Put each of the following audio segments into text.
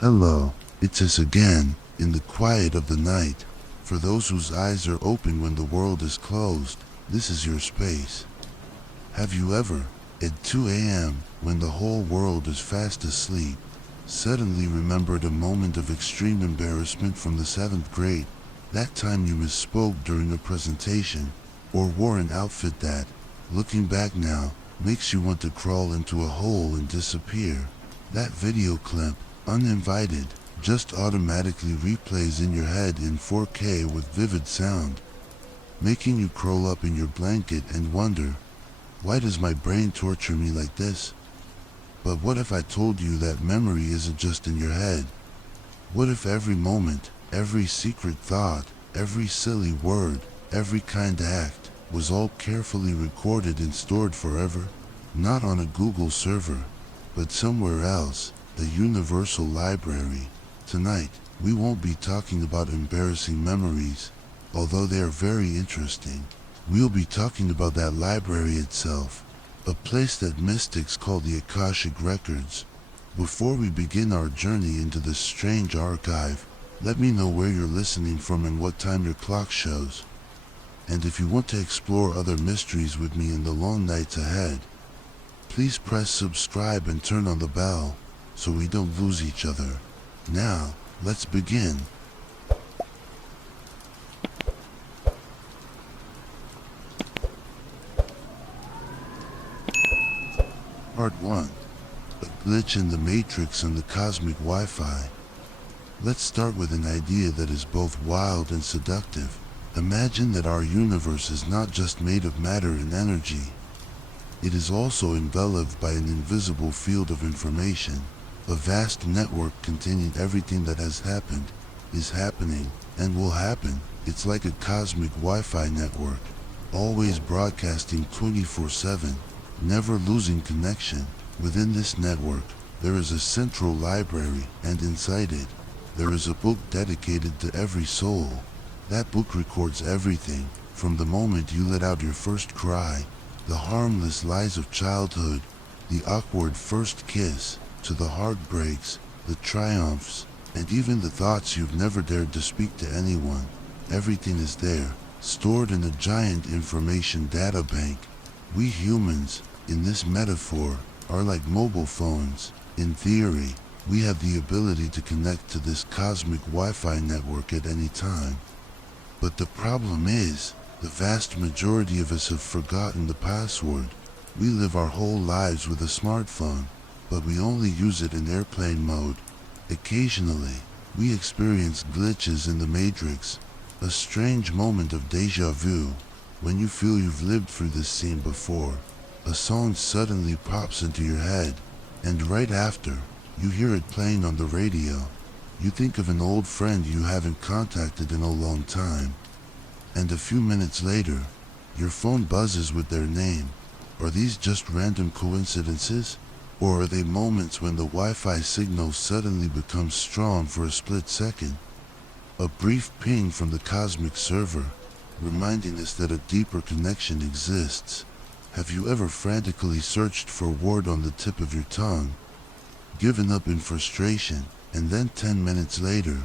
Hello, it's us again, in the quiet of the night. For those whose eyes are open when the world is closed, this is your space. Have you ever, at 2 a.m., when the whole world is fast asleep, suddenly remembered a moment of extreme embarrassment from the 7th grade? That time you misspoke during a presentation, or wore an outfit that, looking back now, makes you want to crawl into a hole and disappear. That video clip, uninvited, just automatically replays in your head in 4K with vivid sound, making you curl up in your blanket and wonder, why does my brain torture me like this? But what if I told you that memory isn't just in your head? What if every moment, every secret thought, every silly word, every kind act, was all carefully recorded and stored forever? Not on a Google server, but somewhere else, the universal library. Tonight, we won't be talking about embarrassing memories, although they are very interesting. We'll be talking about that library itself, a place that mystics call the Akashic Records. Before we begin our journey into this strange archive, let me know where you're listening from and what time your clock shows. And if you want to explore other mysteries with me in the long nights ahead, please press subscribe and turn on the bell, so we don't lose each other. Now, let's begin. Part 1. A glitch in the Matrix and the cosmic Wi-Fi. Let's start with an idea that is both wild and seductive. Imagine that our universe is not just made of matter and energy. It is also enveloped by an invisible field of information, a vast network containing everything that has happened, is happening, and will happen. It's like a cosmic Wi-Fi network, always broadcasting 24/7, never losing connection. Within this network, there is a central library, and inside it, there is a book dedicated to every soul. That book records everything, from the moment you let out your first cry, the harmless lies of childhood, the awkward first kiss, to the heartbreaks, the triumphs, and even the thoughts you've never dared to speak to anyone. Everything is there, stored in a giant information data bank. We humans, in this metaphor, are like mobile phones. In theory, we have the ability to connect to this cosmic Wi-Fi network at any time. But the problem is, the vast majority of us have forgotten the password. We live our whole lives with a smartphone, but we only use it in airplane mode. Occasionally, we experience glitches in the matrix, a strange moment of déjà vu, when you feel you've lived through this scene before. A song suddenly pops into your head, and right after, you hear it playing on the radio. You think of an old friend you haven't contacted in a long time, and a few minutes later, your phone buzzes with their name. Are these just random coincidences? Or are they moments when the Wi-Fi signal suddenly becomes strong for a split second? A brief ping from the cosmic server, reminding us that a deeper connection exists. Have you ever frantically searched for a word on the tip of your tongue, given up in frustration, and then 10 minutes later,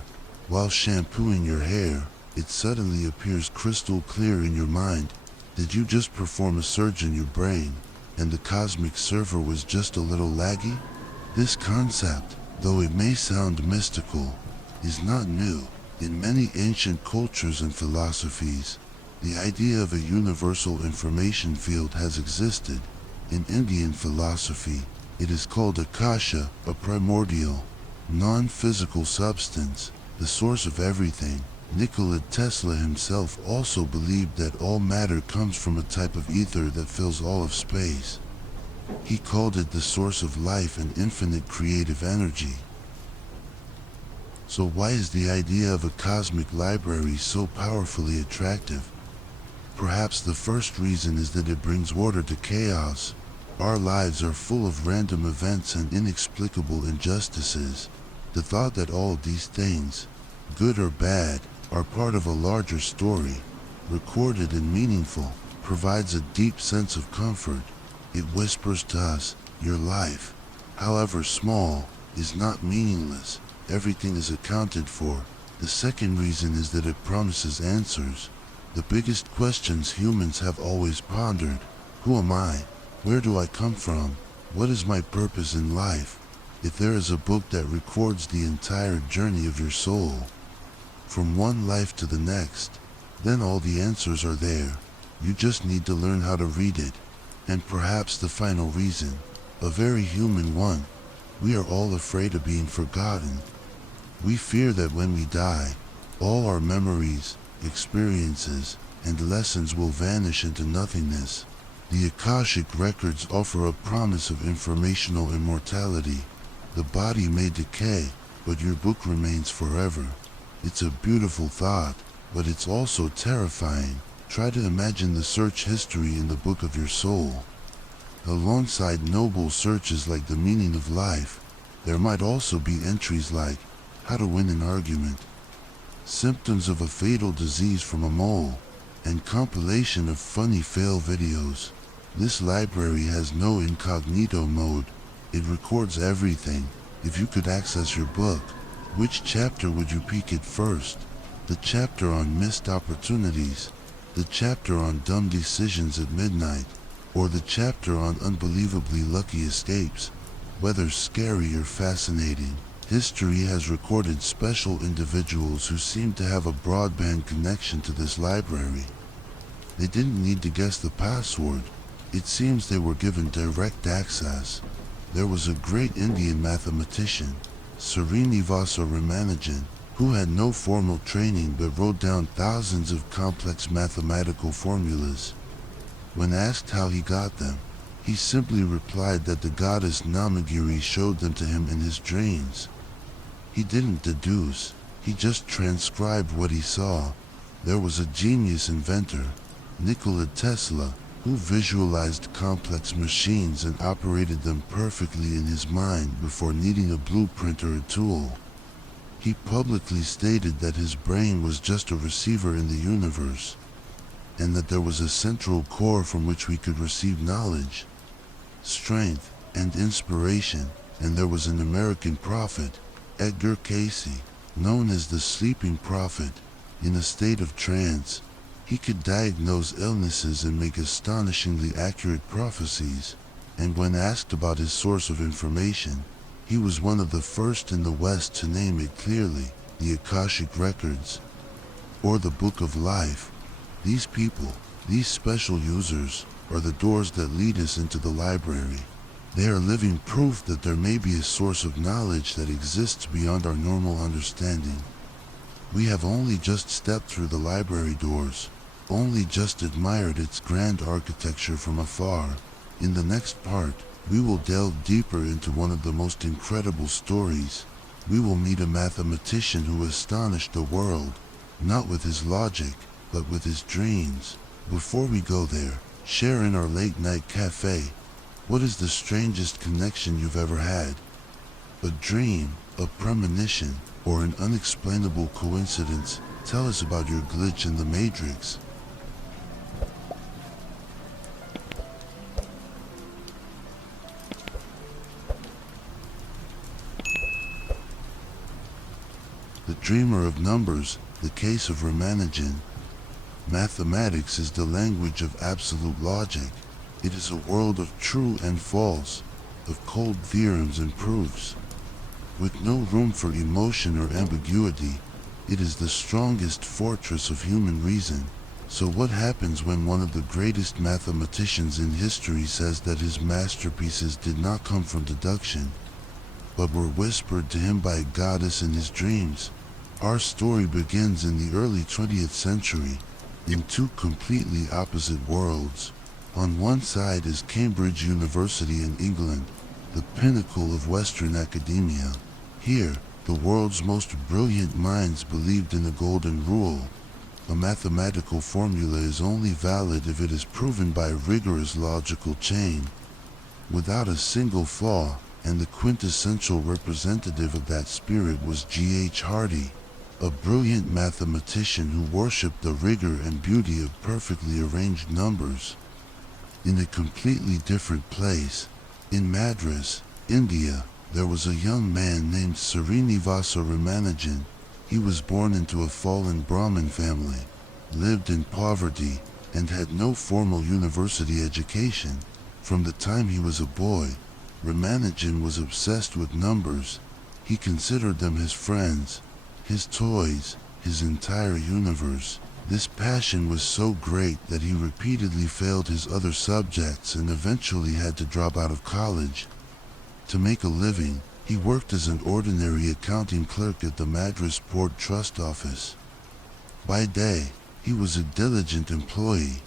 while shampooing your hair, it suddenly appears crystal clear in your mind? Did you just perform a surge in your brain, and the cosmic server was just a little laggy? This concept, though it may sound mystical, is not new. In many ancient cultures and philosophies, the idea of a universal information field has existed. In Indian philosophy, it is called Akasha, a primordial, non-physical substance, the source of everything. Nikola Tesla himself also believed that all matter comes from a type of ether that fills all of space. He called it the source of life and infinite creative energy. So why is the idea of a cosmic library so powerfully attractive? Perhaps the first reason is that it brings order to chaos. Our lives are full of random events and inexplicable injustices. The thought that all these things, good or bad, are part of a larger story, recorded and meaningful, provides a deep sense of comfort. It whispers to us, your life, however small, is not meaningless. everything is accounted for. The second reason is that it promises answers. The biggest questions humans have always pondered. Who am I? Where do I come from? What is my purpose in life? If there is a book that records the entire journey of your soul, from one life to the next, then all the answers are there. You just need to learn how to read it. And perhaps the final reason, a very human one, we are all afraid of being forgotten. We fear that when we die, all our memories, experiences, and lessons will vanish into nothingness. The Akashic Records offer a promise of informational immortality. The body may decay, but your book remains forever. It's a beautiful thought, but it's also terrifying. Try to imagine the search history in the book of your soul. Alongside noble searches like the meaning of life, there might also be entries like how to win an argument, symptoms of a fatal disease from a mole, and compilation of funny fail videos. This library has no incognito mode. It records everything. If you could access your book, which chapter would you peek at first? The chapter on missed opportunities, the chapter on dumb decisions at midnight, or the chapter on unbelievably lucky escapes? Whether scary or fascinating, history has recorded special individuals who seem to have a broadband connection to this library. They didn't need to guess the password. It seems they were given direct access. There was a great Indian mathematician, Srinivasa Ramanujan, who had no formal training but wrote down thousands of complex mathematical formulas. When asked how he got them, he simply replied that the goddess Namagiri showed them to him in his dreams. He didn't deduce, he just transcribed what he saw. There was a genius inventor, Nikola Tesla, who visualized complex machines and operated them perfectly in his mind before needing a blueprint or a tool. He publicly stated that his brain was just a receiver in the universe, and that there was a central core from which we could receive knowledge, strength, and inspiration. And there was an American prophet, Edgar Cayce, known as the sleeping prophet. In a state of trance, he could diagnose illnesses and make astonishingly accurate prophecies. And when asked about his source of information, he was one of the first in the West to name it clearly: the Akashic Records, or the Book of Life. These people, these special users, are the doors that lead us into the library. They are living proof that there may be a source of knowledge that exists beyond our normal understanding. We have only just stepped through the library doors, only just admired its grand architecture from afar. In the next part, we will delve deeper into one of the most incredible stories. We will meet a mathematician who astonished the world, not with his logic, but with his dreams. Before we go there, share in our late night cafe. What is the strangest connection you've ever had? A dream, a premonition, or an unexplainable coincidence? Tell us about your glitch in the matrix. The dreamer of numbers, the case of Ramanujan. Mathematics is the language of absolute logic. It is a world of true and false, of cold theorems and proofs. With no room for emotion or ambiguity, it is the strongest fortress of human reason. So what happens when one of the greatest mathematicians in history says that his masterpieces did not come from deduction, but were whispered to him by a goddess in his dreams? Our story begins in the early 20th century, in two completely opposite worlds. On one side is Cambridge University in England, the pinnacle of Western academia. Here, the world's most brilliant minds believed in a golden rule. A mathematical formula is only valid if it is proven by a rigorous logical chain, without a single flaw, and the quintessential representative of that spirit was G.H. Hardy, a brilliant mathematician who worshipped the rigor and beauty of perfectly arranged numbers. In a completely different place, in Madras, India, there was a young man named Srinivasa Ramanujan. He was born into a fallen Brahmin family, lived in poverty, and had no formal university education. From the time he was a boy, Ramanujan was obsessed with numbers. He considered them his friends, his toys, his entire universe. This passion was so great that he repeatedly failed his other subjects and eventually had to drop out of college. To make a living, he worked as an ordinary accounting clerk at the Madras Port Trust office. By day, he was a diligent employee,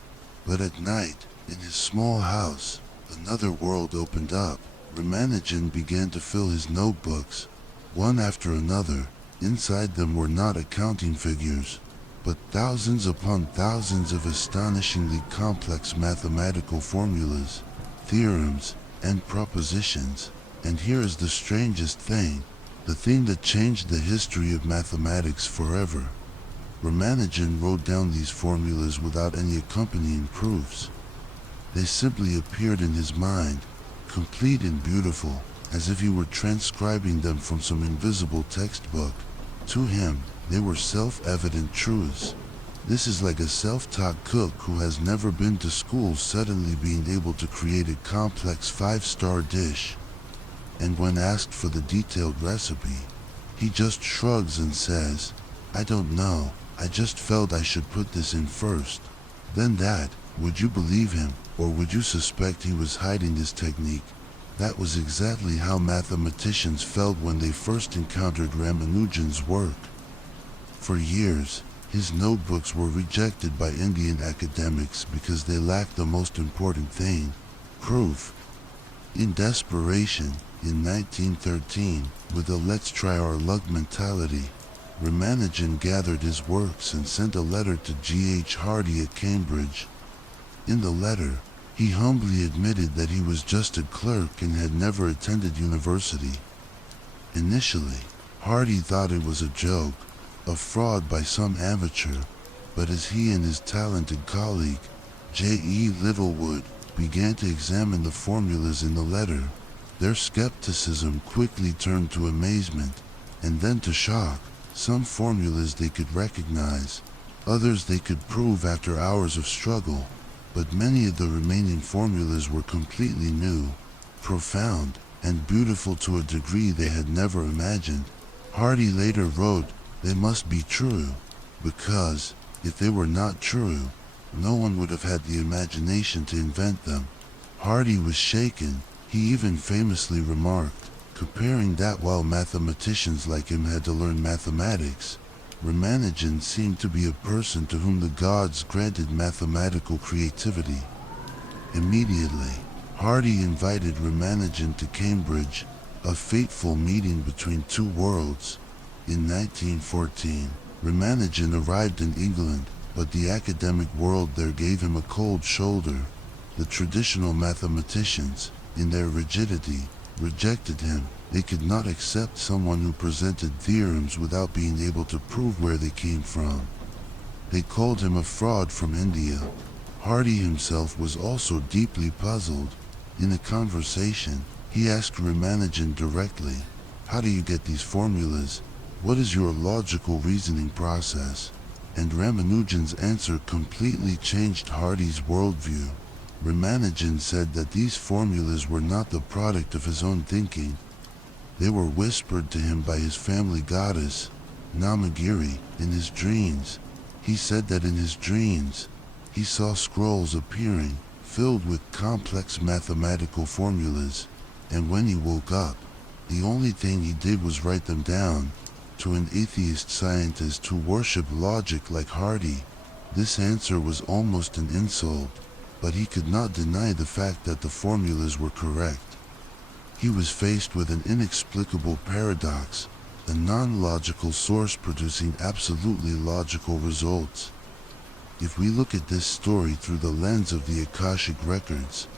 but at night, in his small house, another world opened up. Ramanujan began to fill his notebooks, one after another. Inside them were not accounting figures, but thousands upon thousands of astonishingly complex mathematical formulas, theorems, and propositions. And here is the strangest thing, the thing that changed the history of mathematics forever. Ramanujan wrote down these formulas without any accompanying proofs. They simply appeared in his mind, complete and beautiful, as if he were transcribing them from some invisible textbook. To him, they were self-evident truths. This is like a self-taught cook who has never been to school suddenly being able to create a complex 5-star dish. And when asked for the detailed recipe, he just shrugs and says, "I don't know, I just felt I should put this in first." Then that, would you believe him, or would you suspect he was hiding his technique? That was exactly how mathematicians felt when they first encountered Ramanujan's work. For years, his notebooks were rejected by Indian academics because they lacked the most important thing, proof. In desperation, in 1913, with a let's try our luck mentality, Ramanujan gathered his works and sent a letter to G.H. Hardy at Cambridge. In the letter, he humbly admitted that he was just a clerk and had never attended university. Initially, Hardy thought it was a joke, a fraud by some amateur, but as he and his talented colleague, J.E. Littlewood, began to examine the formulas in the letter, their skepticism quickly turned to amazement, and then to shock. Some formulas they could recognize, others they could prove after hours of struggle, but many of the remaining formulas were completely new, profound, and beautiful to a degree they had never imagined. Hardy later wrote, "They must be true, because, if they were not true, no one would have had the imagination to invent them." Hardy was shaken. He even famously remarked, comparing that while mathematicians like him had to learn mathematics, Ramanujan seemed to be a person to whom the gods granted mathematical creativity. Immediately, Hardy invited Ramanujan to Cambridge, a fateful meeting between two worlds. In 1914, Ramanujan arrived in England, but the academic world there gave him a cold shoulder. The traditional mathematicians, in their rigidity, rejected him. They could not accept someone who presented theorems without being able to prove where they came from. They called him a fraud from India. Hardy himself was also deeply puzzled. In a conversation, he asked Ramanujan directly, "How do you get these formulas? What is your logical reasoning process?" And Ramanujan's answer completely changed Hardy's worldview. Ramanujan said that these formulas were not the product of his own thinking. They were whispered to him by his family goddess, Namagiri, in his dreams. He said that in his dreams, he saw scrolls appearing, filled with complex mathematical formulas, and when he woke up, the only thing he did was write them down. To an atheist scientist who worshipped logic like Hardy, this answer was almost an insult, but he could not deny the fact that the formulas were correct. He was faced with an inexplicable paradox, a non-logical source producing absolutely logical results. If we look at this story through the lens of the Akashic Records,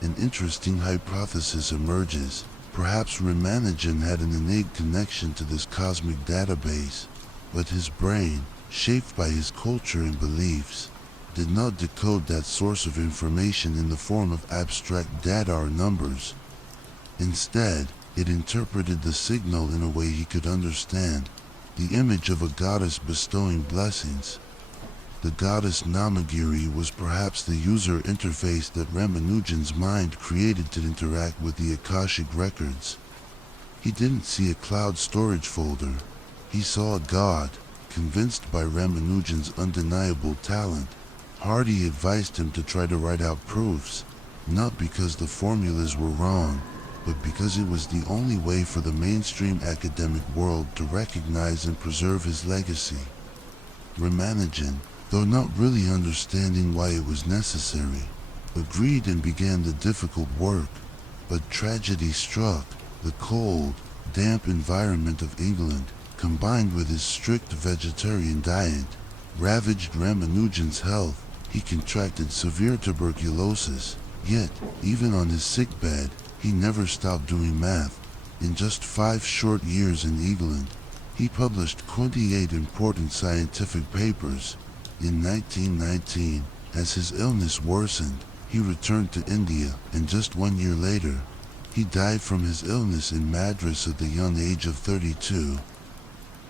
an interesting hypothesis emerges. Perhaps Ramanujan had an innate connection to this cosmic database, but his brain, shaped by his culture and beliefs, did not decode that source of information in the form of abstract data or numbers. Instead, It interpreted the signal in a way he could understand, the image of a goddess bestowing blessings. The goddess Namagiri was perhaps the user interface that Ramanujan's mind created to interact with the Akashic Records. He didn't see a cloud storage folder. He saw a god. Convinced by Ramanujan's undeniable talent, Hardy advised him to try to write out proofs, not because the formulas were wrong, but because it was the only way for the mainstream academic world to recognize and preserve his legacy. Ramanujan, though not really understanding why it was necessary, agreed and began the difficult work, but tragedy struck. The cold, damp environment of England, combined with his strict vegetarian diet, ravaged Ramanujan's health. He contracted severe tuberculosis, yet, even on his sickbed, he never stopped doing math. In just 5 short years in England, he published 28 important scientific papers. In 1919, as his illness worsened, he returned to India, and just 1 year later, he died from his illness in Madras at the young age of 32.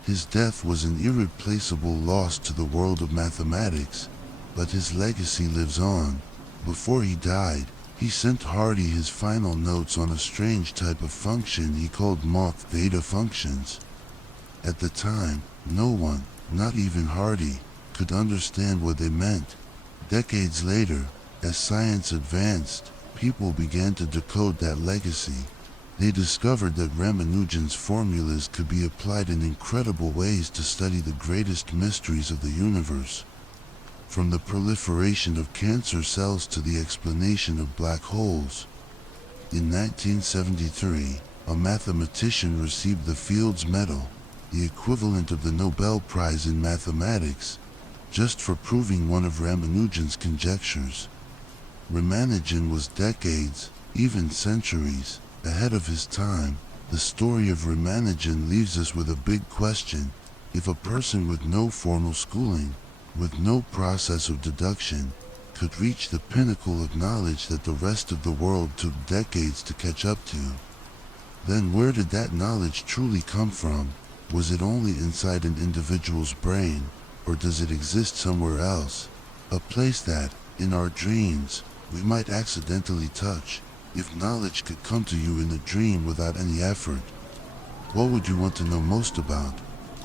His death was an irreplaceable loss to the world of mathematics, but his legacy lives on. Before he died, he sent Hardy his final notes on a strange type of function he called moth theta functions. At the time, no one, not even Hardy, could understand what they meant. Decades later, as science advanced, people began to decode that legacy. They discovered that Ramanujan's formulas could be applied in incredible ways to study the greatest mysteries of the universe. From the proliferation of cancer cells to the explanation of black holes. In 1973, a mathematician received the Fields Medal, the equivalent of the Nobel Prize in mathematics, just for proving one of Ramanujan's conjectures. Ramanujan was decades, even centuries, ahead of his time. The story of Ramanujan leaves us with a big question. If a person with no formal schooling, with no process of deduction, could reach the pinnacle of knowledge that the rest of the world took decades to catch up to, then where did that knowledge truly come from? Was it only inside an individual's brain, or does it exist somewhere else? A place that, in our dreams, we might accidentally touch. If knowledge could come to you in a dream without any effort, what would you want to know most about?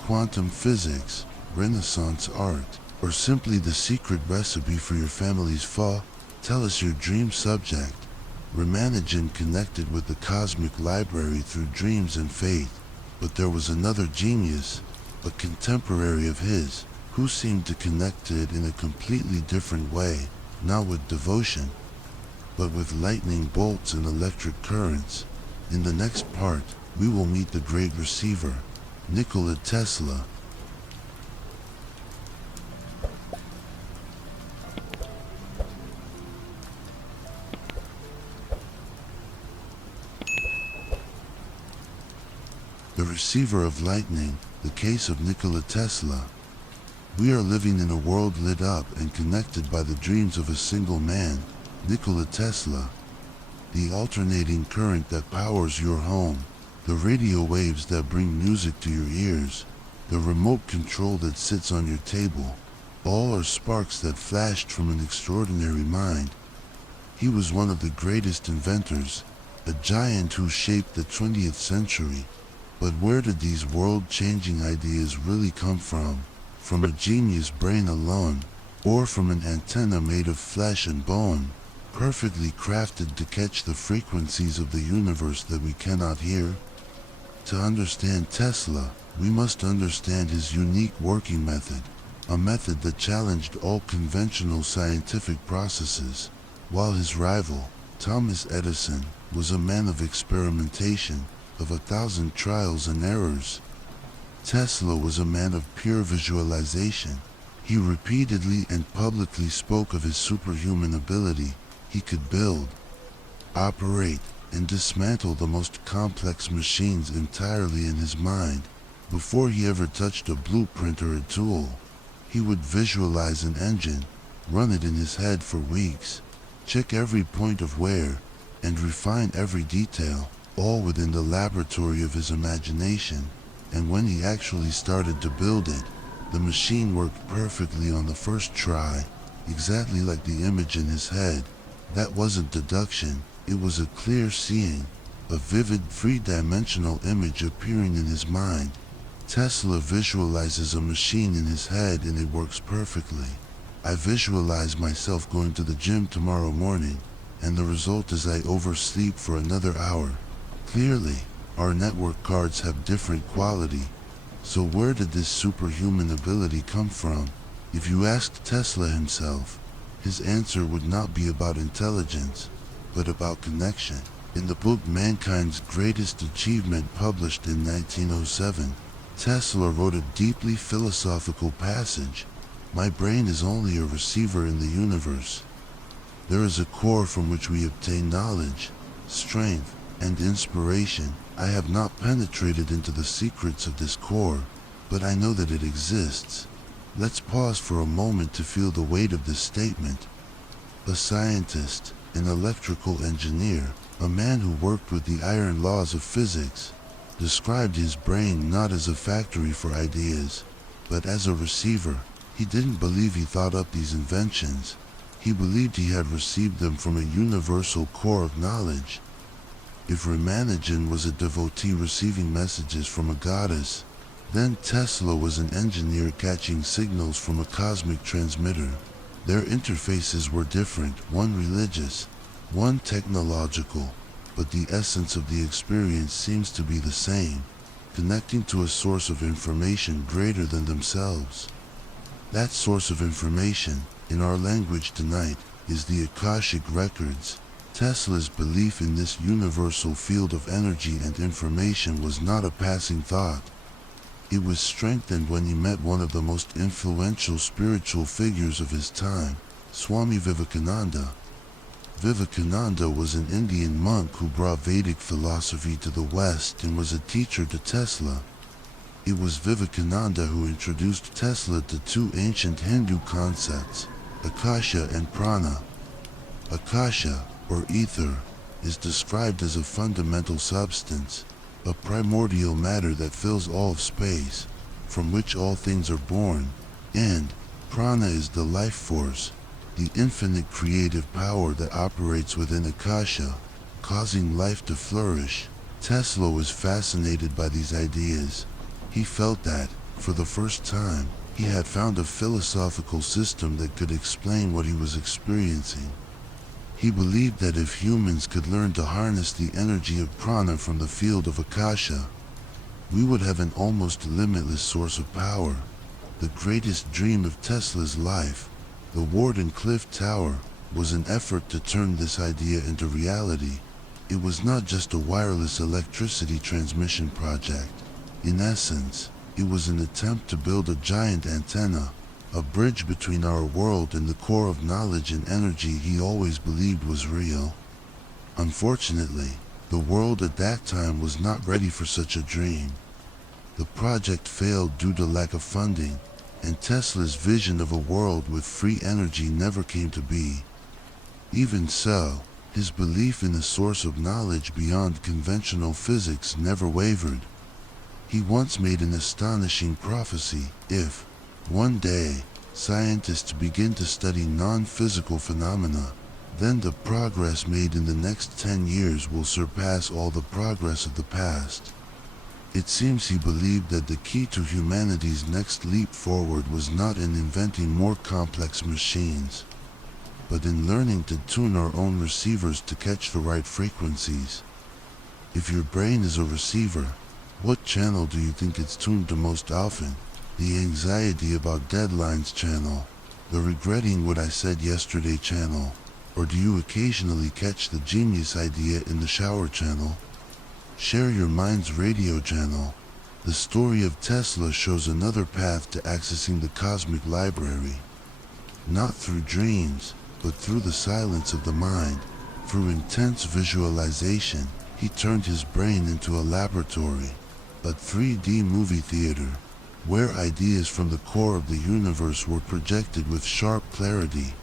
Quantum physics, Renaissance art, or simply the secret recipe for your family's pho? Tell us your dream subject. Ramanujan connected with the cosmic library through dreams and faith, but there was another genius, a contemporary of his, who seemed to connect to it in a completely different way, not with devotion, but with lightning bolts and electric currents. In the next part, we will meet the great receiver, Nikola Tesla. The receiver of lightning, the case of Nikola Tesla. We are living in a world lit up and connected by the dreams of a single man, Nikola Tesla. The alternating current that powers your home, the radio waves that bring music to your ears, the remote control that sits on your table, all are sparks that flashed from an extraordinary mind. He was one of the greatest inventors, a giant who shaped the 20th century. But where did these world-changing ideas really come from? From a genius brain alone, or from an antenna made of flesh and bone, perfectly crafted to catch the frequencies of the universe that we cannot hear? To understand Tesla, we must understand his unique working method, a method that challenged all conventional scientific processes. While his rival, Thomas Edison, was a man of experimentation, of 1,000 trials and errors, Tesla was a man of pure visualization. He repeatedly and publicly spoke of his superhuman ability. He could build, operate, and dismantle the most complex machines entirely in his mind. Before he ever touched a blueprint or a tool, he would visualize an engine, run it in his head for weeks, check every point of wear, and refine every detail. all within the laboratory of his imagination, and when he actually started to build it, the machine worked perfectly on the first try, exactly like the image in his head. That wasn't deduction, it was a clear seeing, a vivid three-dimensional image appearing in his mind. Tesla visualizes a machine in his head and it works perfectly. I visualize myself going to the gym tomorrow morning, and the result is I oversleep for another hour. Clearly, our network cards have different quality. So where did this superhuman ability come from? If you asked Tesla himself, his answer would not be about intelligence, but about connection. In the book Mankind's Greatest Achievement, published in 1907, Tesla wrote a deeply philosophical passage. My brain is only a receiver in the universe. There is a core from which we obtain knowledge, strength, and inspiration. I have not penetrated into the secrets of this core, but I know that it exists. Let's pause for a moment to feel the weight of this statement. A scientist, an electrical engineer, a man who worked with the iron laws of physics, described his brain not as a factory for ideas, but as a receiver. He didn't believe he thought up these inventions. He believed he had received them from a universal core of knowledge. If Ramanujan was a devotee receiving messages from a goddess, then Tesla was an engineer catching signals from a cosmic transmitter. Their interfaces were different, one religious, one technological, but the essence of the experience seems to be the same, connecting to a source of information greater than themselves. That source of information, in our language tonight, is the Akashic Records. Tesla's belief in this universal field of energy and information was not a passing thought. It was strengthened when he met one of the most influential spiritual figures of his time, Swami Vivekananda. Vivekananda was an Indian monk who brought Vedic philosophy to the West and was a teacher to Tesla. It was Vivekananda who introduced Tesla to two ancient Hindu concepts, Akasha and Prana. Akasha, or ether, is described as a fundamental substance, a primordial matter that fills all of space, from which all things are born, and prana is the life force, the infinite creative power that operates within Akasha, causing life to flourish. Tesla was fascinated by these ideas. He felt that, for the first time, he had found a philosophical system that could explain what he was experiencing. He believed that if humans could learn to harness the energy of prana from the field of Akasha, we would have an almost limitless source of power. The greatest dream of Tesla's life, the Warden Cliff Tower, was an effort to turn this idea into reality. It was not just a wireless electricity transmission project. In essence, it was an attempt to build a giant antenna, a bridge between our world and the core of knowledge and energy he always believed was real. Unfortunately, the world at that time was not ready for such a dream. The project failed due to lack of funding, and Tesla's vision of a world with free energy never came to be. Even so, his belief in a source of knowledge beyond conventional physics never wavered. He once made an astonishing prophecy: if, one day, scientists begin to study non-physical phenomena, then the progress made in the next 10 years will surpass all the progress of the past. It seems he believed that the key to humanity's next leap forward was not in inventing more complex machines, but in learning to tune our own receivers to catch the right frequencies. If your brain is a receiver, what channel do you think it's tuned to most often? The anxiety about deadlines channel, the regretting what I said yesterday channel, or do you occasionally catch the genius idea in the shower channel? Share your mind's radio channel. The story of Tesla shows another path to accessing the cosmic library. Not through dreams, but through the silence of the mind. Through intense visualization, he turned his brain into a laboratory, a 3D movie theater, where ideas from the core of the universe were projected with sharp clarity.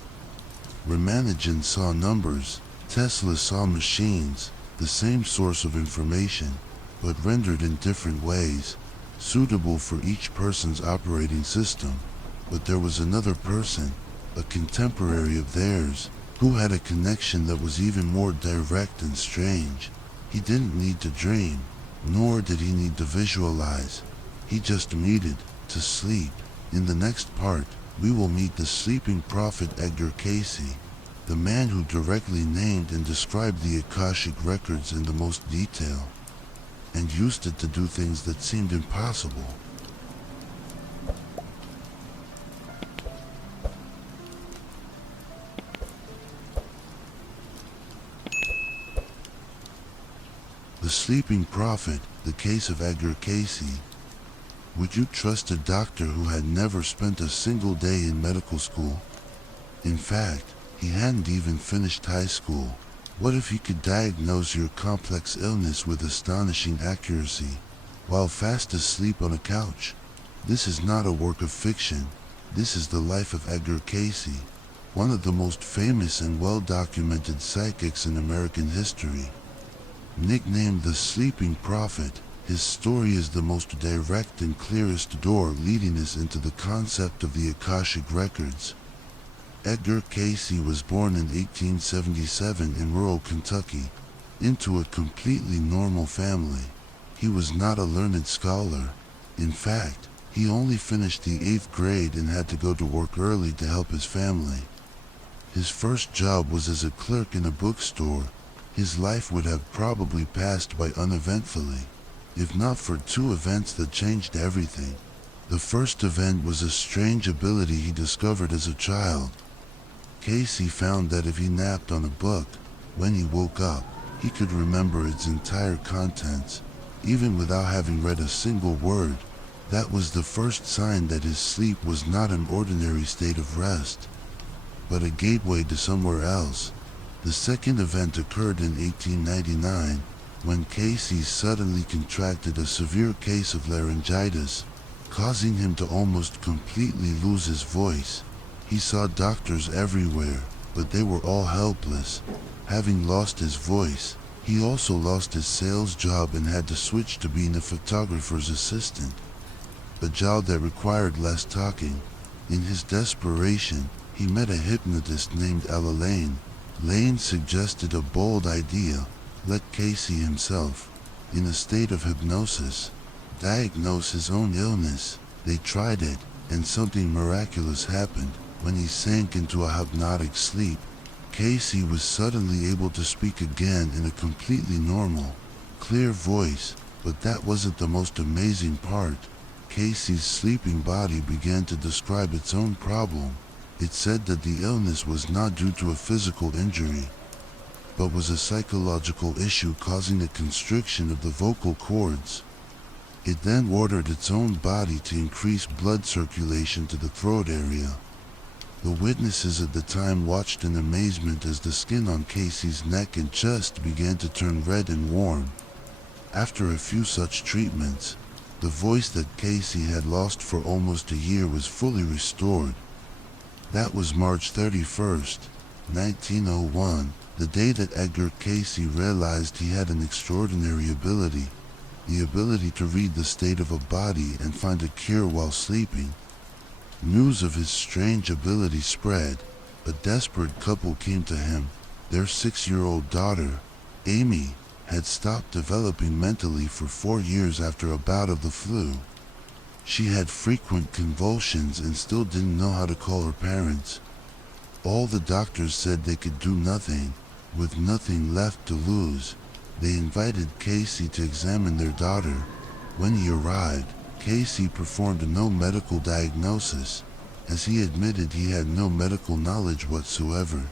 Ramanujan saw numbers, Tesla saw machines. the same source of information, but rendered in different ways, suitable for each person's operating system. But there was another person, a contemporary of theirs, who had a connection that was even more direct and strange. He didn't need to dream, nor did he need to visualize. He just needed to sleep. In the next part, we will meet the sleeping prophet Edgar Cayce, the man who directly named and described the Akashic Records in the most detail, and used it to do things that seemed impossible. The Sleeping Prophet, the case of Edgar Cayce. Would you trust a doctor who had never spent a single day in medical school? In fact, he hadn't even finished high school. What if he could diagnose your complex illness with astonishing accuracy, while fast asleep on a couch? This is not a work of fiction. This is the life of Edgar Cayce, one of the most famous and well-documented psychics in American history. Nicknamed the Sleeping Prophet, his story is the most direct and clearest door leading us into the concept of the Akashic Records. Edgar Cayce was born in 1877 in rural Kentucky, into a completely normal family. He was not a learned scholar. In fact, he only finished the 8th grade and had to go to work early to help his family. His first job was as a clerk in a bookstore. His life would have probably passed by uneventfully, if not for two events that changed everything. The first event was a strange ability he discovered as a child. Cayce found that if he napped on a book, when he woke up, he could remember its entire contents, even without having read a single word. That was the first sign that his sleep was not an ordinary state of rest, but a gateway to somewhere else. The second event occurred in 1899, when Cayce suddenly contracted a severe case of laryngitis, causing him to almost completely lose his voice. He saw doctors everywhere, but they were all helpless. Having lost his voice, he also lost his sales job and had to switch to being a photographer's assistant, a job that required less talking. In his desperation, he met a hypnotist named Ella Lane. Lane suggested a bold idea: let Cayce himself, in a state of hypnosis, diagnose his own illness. They tried it, and something miraculous happened. When he sank into a hypnotic sleep, Cayce was suddenly able to speak again in a completely normal, clear voice. But that wasn't the most amazing part. Cayce's sleeping body began to describe its own problem. It said that the illness was not due to a physical injury, but was a psychological issue causing a constriction of the vocal cords. It then ordered its own body to increase blood circulation to the throat area. The witnesses at the time watched in amazement as the skin on Cayce's neck and chest began to turn red and warm. After a few such treatments, the voice that Cayce had lost for almost a year was fully restored. That was March 31st, 1901, the day that Edgar Cayce realized he had an extraordinary ability, the ability to read the state of a body and find a cure while sleeping. News of his strange ability spread. A desperate couple came to him. Their 6-year-old daughter, Amy, had stopped developing mentally for 4 years after a bout of the flu. She had frequent convulsions and still didn't know how to call her parents. All the doctors said they could do nothing. With nothing left to lose, they invited Cayce to examine their daughter. When he arrived, Cayce performed no medical diagnosis, as he admitted he had no medical knowledge whatsoever.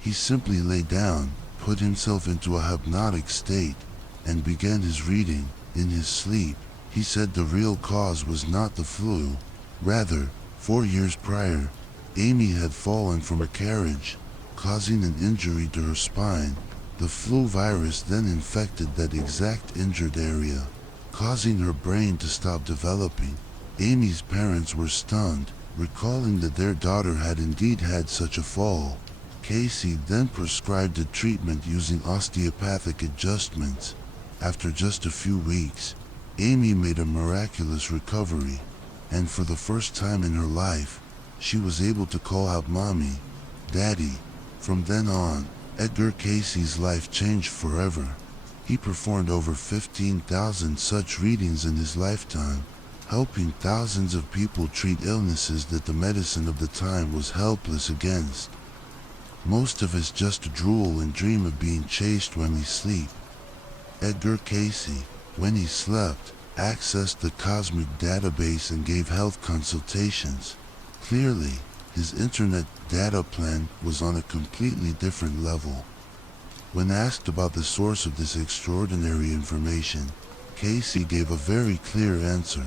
He simply lay down, put himself into a hypnotic state, and began his reading. In his sleep, he said the real cause was not the flu. Rather, 4 years prior, Amy had fallen from a carriage, causing an injury to her spine. The flu virus then infected that exact injured area, causing her brain to stop developing. Amy's parents were stunned, recalling that their daughter had indeed had such a fall. Cayce then prescribed a treatment using osteopathic adjustments. After just a few weeks, Amy made a miraculous recovery, and for the first time in her life, she was able to call out Mommy, Daddy. From then on, Edgar Cayce's life changed forever. He performed over 15,000 such readings in his lifetime, helping thousands of people treat illnesses that the medicine of the time was helpless against. Most of us just drool and dream of being chased when we sleep. Edgar Cayce, when he slept, accessed the cosmic database and gave health consultations. Clearly, his internet data plan was on a completely different level. When asked about the source of this extraordinary information, Cayce gave a very clear answer.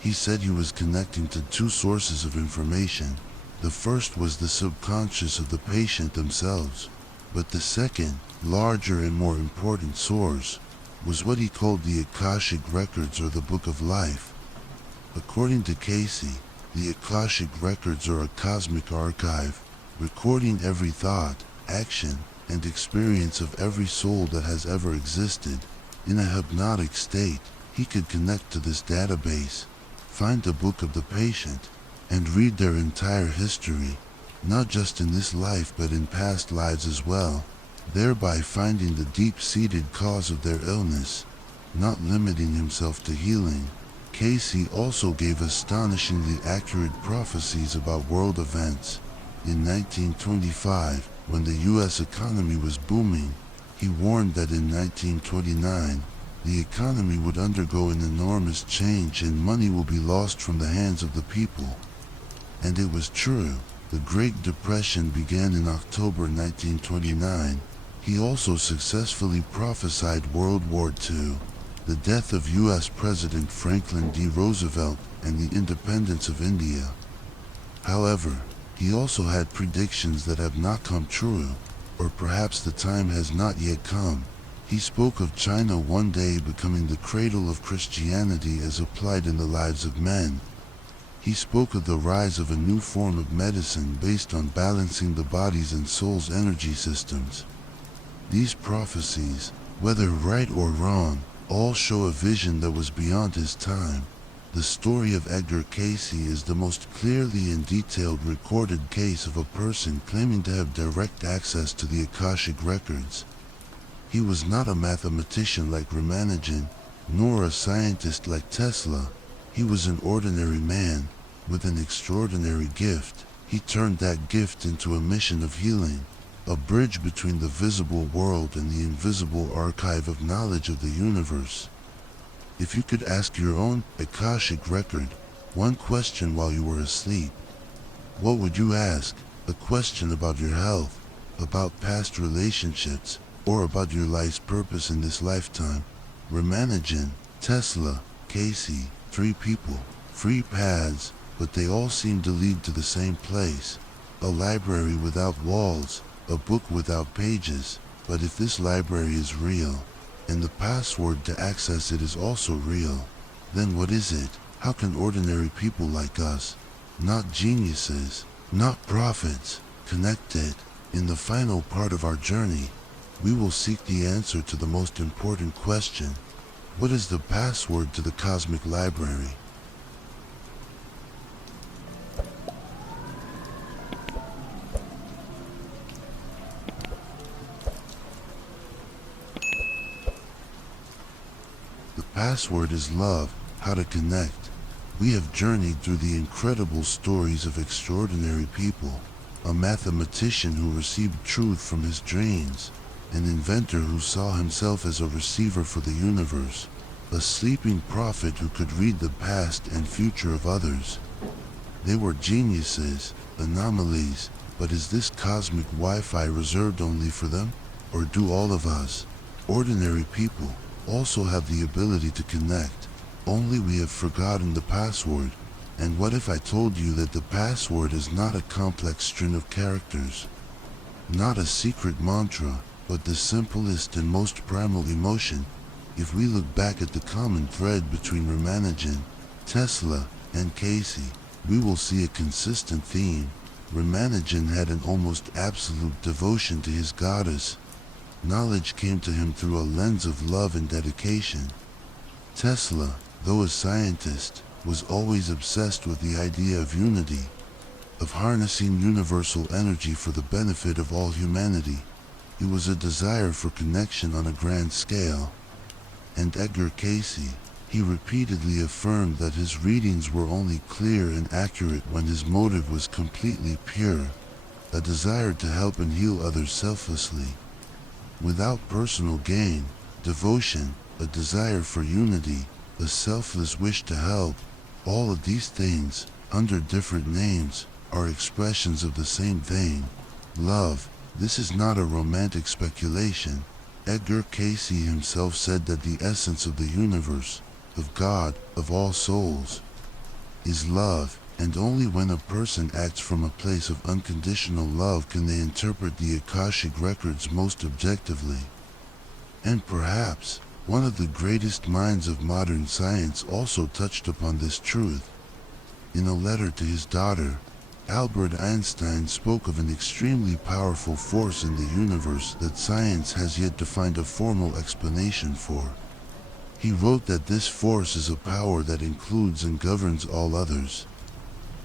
He said he was connecting to two sources of information. The first was the subconscious of the patient themselves, but the second, larger and more important source, was what he called the Akashic Records, or the Book of Life. According to Cayce, the Akashic Records are a cosmic archive, recording every thought, action, and experience of every soul that has ever existed. In a hypnotic state, he could connect to this database, find the book of the patient, and read their entire history, not just in this life but in past lives as well, thereby finding the deep-seated cause of their illness, not limiting himself to healing. Cayce also gave astonishingly accurate prophecies about world events. In 1925, when the U.S. economy was booming, he warned that in 1929, the economy would undergo an enormous change and money will be lost from the hands of the people. And it was true. The Great Depression began in October 1929. He also successfully prophesied World War II, the death of U.S. President Franklin D. Roosevelt, and the independence of India. However, he also had predictions that have not come true, or perhaps the time has not yet come. He spoke of China one day becoming the cradle of Christianity as applied in the lives of men. He spoke of the rise of a new form of medicine based on balancing the body's and soul's energy systems. These prophecies, whether right or wrong, all show a vision that was beyond his time. The story of Edgar Cayce is the most clearly and detailed recorded case of a person claiming to have direct access to the Akashic Records. He was not a mathematician like Ramanujan, nor a scientist like Tesla. He was an ordinary man, with an extraordinary gift. He turned that gift into a mission of healing, a bridge between the visible world and the invisible archive of knowledge of the universe. If you could ask your own Akashic record one question while you were asleep, what would you ask? A question about your health, about past relationships, or about your life's purpose in this lifetime? Ramanujan, Tesla, Cayce, three people, three paths, but they all seem to lead to the same place. A library without walls, a book without pages. But if this library is real, and the password to access it is also real, then what is it? How can ordinary people like us, not geniuses, not prophets, connect it? In the final part of our journey, we will seek the answer to the most important question. What is the password to the cosmic library? The password is love. How to connect. We have journeyed through the incredible stories of extraordinary people. A mathematician who received truth from his dreams. An inventor who saw himself as a receiver for the universe. A sleeping prophet who could read the past and future of others. They were geniuses, anomalies, but is this cosmic Wi-Fi reserved only for them? Or do all of us, ordinary people, also have the ability to connect? Only we have forgotten the password. And what if I told you that the password is not a complex string of characters? Not a secret mantra, but the simplest and most primal emotion. If we look back at the common thread between Ramanujan, Tesla, and Cayce, we will see a consistent theme. Ramanujan had an almost absolute devotion to his goddess. Knowledge came to him through a lens of love and dedication. Tesla, though a scientist, was always obsessed with the idea of unity, of harnessing universal energy for the benefit of all humanity. It was a desire for connection on a grand scale. And Edgar Cayce, he repeatedly affirmed that his readings were only clear and accurate when his motive was completely pure, a desire to help and heal others selflessly. Without personal gain, devotion, a desire for unity, a selfless wish to help, all of these things, under different names, are expressions of the same thing, love. This is not a romantic speculation. Edgar Cayce himself said that the essence of the universe, of God, of all souls, is love, and only when a person acts from a place of unconditional love can they interpret the Akashic Records most objectively. And perhaps, one of the greatest minds of modern science also touched upon this truth. In a letter to his daughter, Albert Einstein spoke of an extremely powerful force in the universe that science has yet to find a formal explanation for. He wrote that this force is a power that includes and governs all others,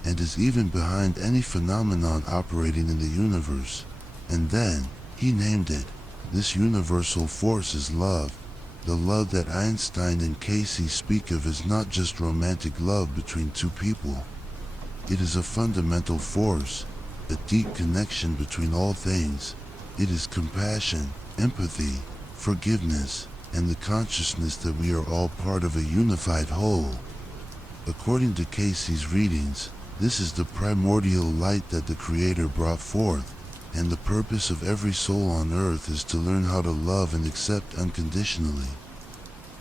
and is even behind any phenomenon operating in the universe. And then, he named it. This universal force is love. The love that Einstein and Cayce speak of is not just romantic love between two people. It is a fundamental force, a deep connection between all things. It is compassion, empathy, forgiveness, and the consciousness that we are all part of a unified whole. According to Cayce's readings, this is the primordial light that the Creator brought forth, and the purpose of every soul on earth is to learn how to love and accept unconditionally.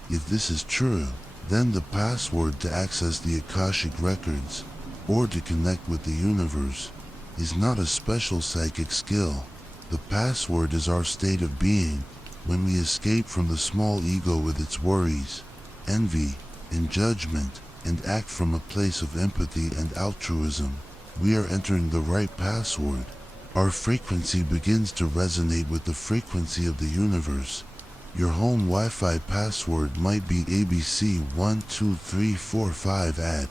If this is true, then the password to access the Akashic Records, or to connect with the universe, is not a special psychic skill. The password is our state of being, when we escape from the small ego with its worries, envy, and judgment, and act from a place of empathy and altruism. We are entering the right password. Our frequency begins to resonate with the frequency of the universe. Your home Wi-Fi password might be ABC12345 @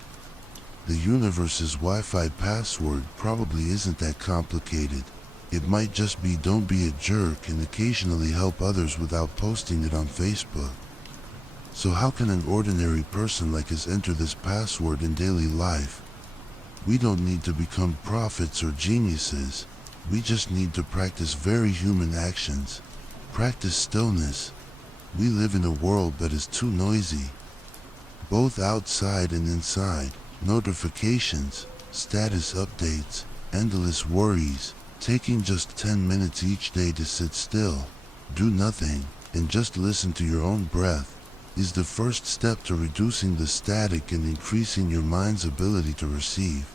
The universe's Wi-Fi password probably isn't that complicated. It might just be don't be a jerk and occasionally help others without posting it on Facebook. So how can an ordinary person like us enter this password in daily life? We don't need to become prophets or geniuses. We just need to practice very human actions. Practice stillness. We live in a world that is too noisy, both outside and inside. Notifications, status updates, endless worries. Taking just 10 minutes each day to sit still, do nothing, and just listen to your own breath is the first step to reducing the static and increasing your mind's ability to receive.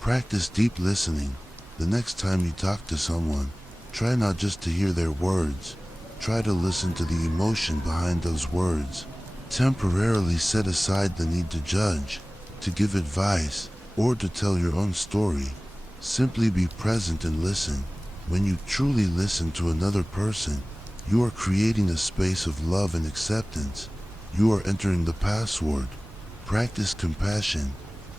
Practice deep listening. The next time you talk to someone, try not just to hear their words, try to listen to the emotion behind those words. Temporarily set aside the need to judge, to give advice, or to tell your own story. Simply be present and listen. When you truly listen to another person, you are creating a space of love and acceptance. You are entering the password. Practice compassion.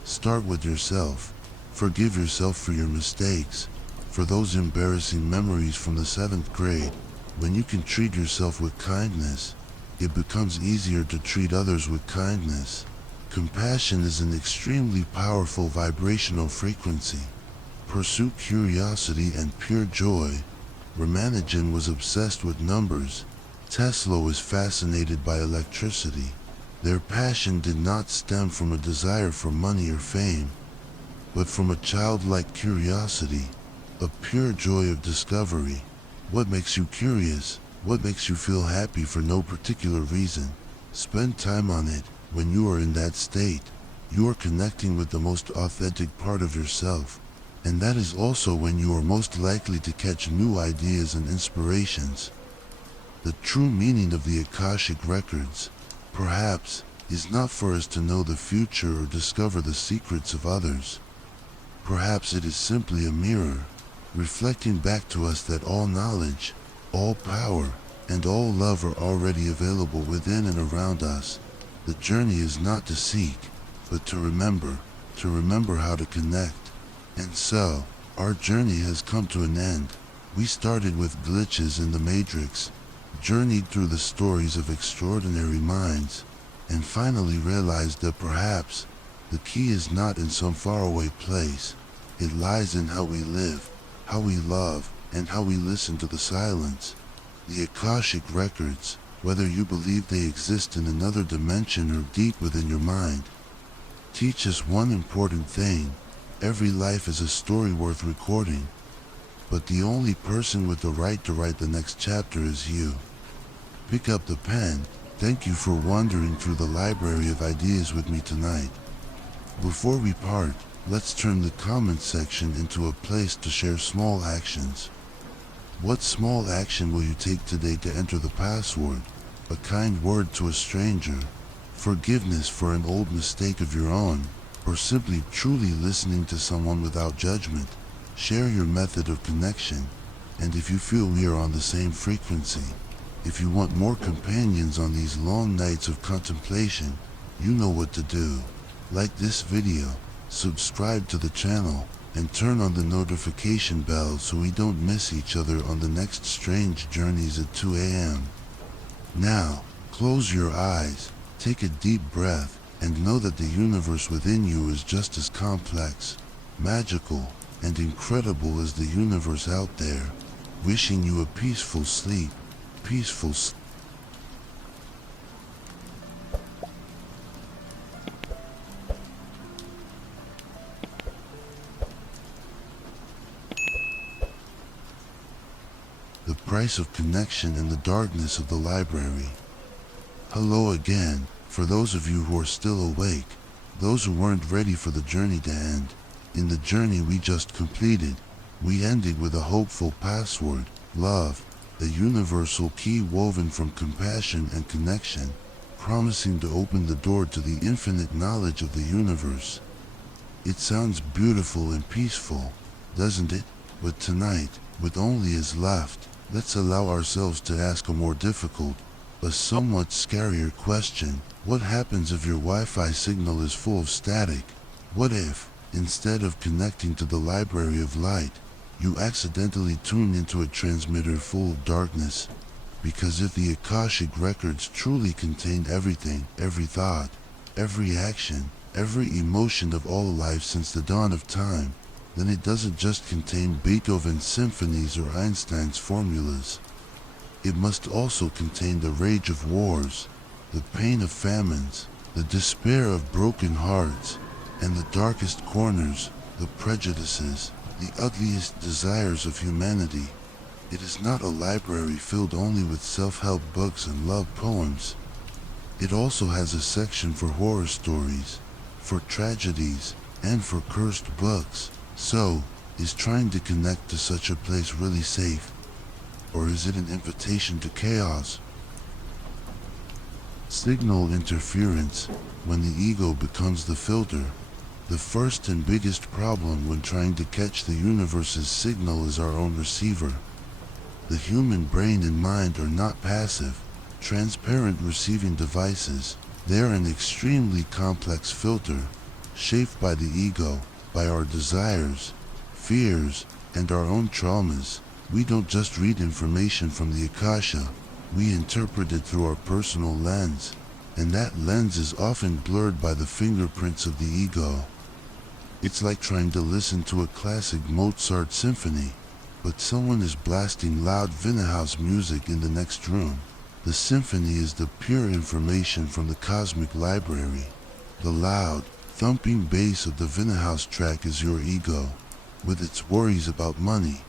Start with yourself. Forgive yourself for your mistakes, for those embarrassing memories from the 7th grade. When you can treat yourself with kindness, it becomes easier to treat others with kindness. Compassion is an extremely powerful vibrational frequency. Pursue curiosity and pure joy. Ramanujan was obsessed with numbers. Tesla was fascinated by electricity. Their passion did not stem from a desire for money or fame, but from a childlike curiosity, a pure joy of discovery. What makes you curious? What makes you feel happy for no particular reason? Spend time on it. When you are in that state, you are connecting with the most authentic part of yourself, and that is also when you are most likely to catch new ideas and inspirations. The true meaning of the Akashic Records, perhaps, is not for us to know the future or discover the secrets of others. Perhaps it is simply a mirror, reflecting back to us that all knowledge, all power, and all love are already available within and around us. The journey is not to seek, but to remember how to connect. And so, our journey has come to an end. We started with glitches in the matrix, journeyed through the stories of extraordinary minds, and finally realized that perhaps the key is not in some faraway place. It lies in how we live, how we love, and how we listen to the silence. The Akashic Records, whether you believe they exist in another dimension or deep within your mind, teach us one important thing. Every life is a story worth recording, but the only person with the right to write the next chapter is you. Pick up the pen. Thank you for wandering through the library of ideas with me tonight. Before we part, let's turn the comment section into a place to share small actions. What small action will you take today to enter the password? A kind word to a stranger, forgiveness for an old mistake of your own, or simply truly listening to someone without judgment. Share your method of connection, and if you feel we are on the same frequency, if you want more companions on these long nights of contemplation, you know what to do. Like this video, subscribe to the channel, and turn on the notification bell so we don't miss each other on the next strange journeys at 2 a.m. Now, close your eyes, take a deep breath, and know that the universe within you is just as complex, magical, and incredible as the universe out there. Wishing you a peaceful sleep, peaceful sleep. The price of connection in the darkness of the library. Hello again, for those of you who are still awake, those who weren't ready for the journey to end. In the journey we just completed, we ended with a hopeful password, love, a universal key woven from compassion and connection, promising to open the door to the infinite knowledge of the universe. It sounds beautiful and peaceful, doesn't it? But tonight, with only us left, let's allow ourselves to ask a more difficult, a somewhat scarier question. What happens if your Wi-Fi signal is full of static? What if, instead of connecting to the library of light, you accidentally tune into a transmitter full of darkness? Because if the Akashic Records truly contain everything, every thought, every action, every emotion of all life since the dawn of time, then it doesn't just contain Beethoven's symphonies or Einstein's formulas. It must also contain the rage of wars, the pain of famines, the despair of broken hearts, and the darkest corners, the prejudices, the ugliest desires of humanity. It is not a library filled only with self-help books and love poems. It also has a section for horror stories, for tragedies, and for cursed books. So, is trying to connect to such a place really safe? Or is it an invitation to chaos? Signal interference, when the ego becomes the filter. The first and biggest problem when trying to catch the universe's signal is our own receiver. The human brain and mind are not passive, transparent receiving devices. They are an extremely complex filter, shaped by the ego, by our desires, fears, and our own traumas. We don't just read information from the Akasha, we interpret it through our personal lens, and that lens is often blurred by the fingerprints of the ego. It's like trying to listen to a classic Mozart symphony, but someone is blasting loud Vinhouse music in the next room. The symphony is the pure information from the cosmic library. The loud, thumping bass of the Vinhouse track is your ego, with its worries about money,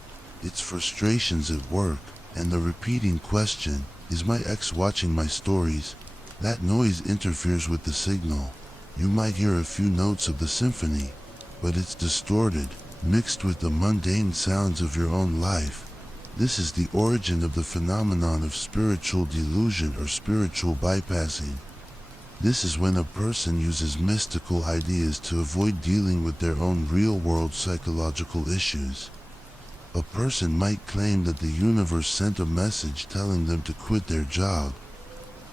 its frustrations at work, and the repeating question, is my ex watching my stories? That noise interferes with the signal. You might hear a few notes of the symphony, but it's distorted, mixed with the mundane sounds of your own life. This is the origin of the phenomenon of spiritual delusion or spiritual bypassing. This is when a person uses mystical ideas to avoid dealing with their own real-world psychological issues. A person might claim that the universe sent a message telling them to quit their job,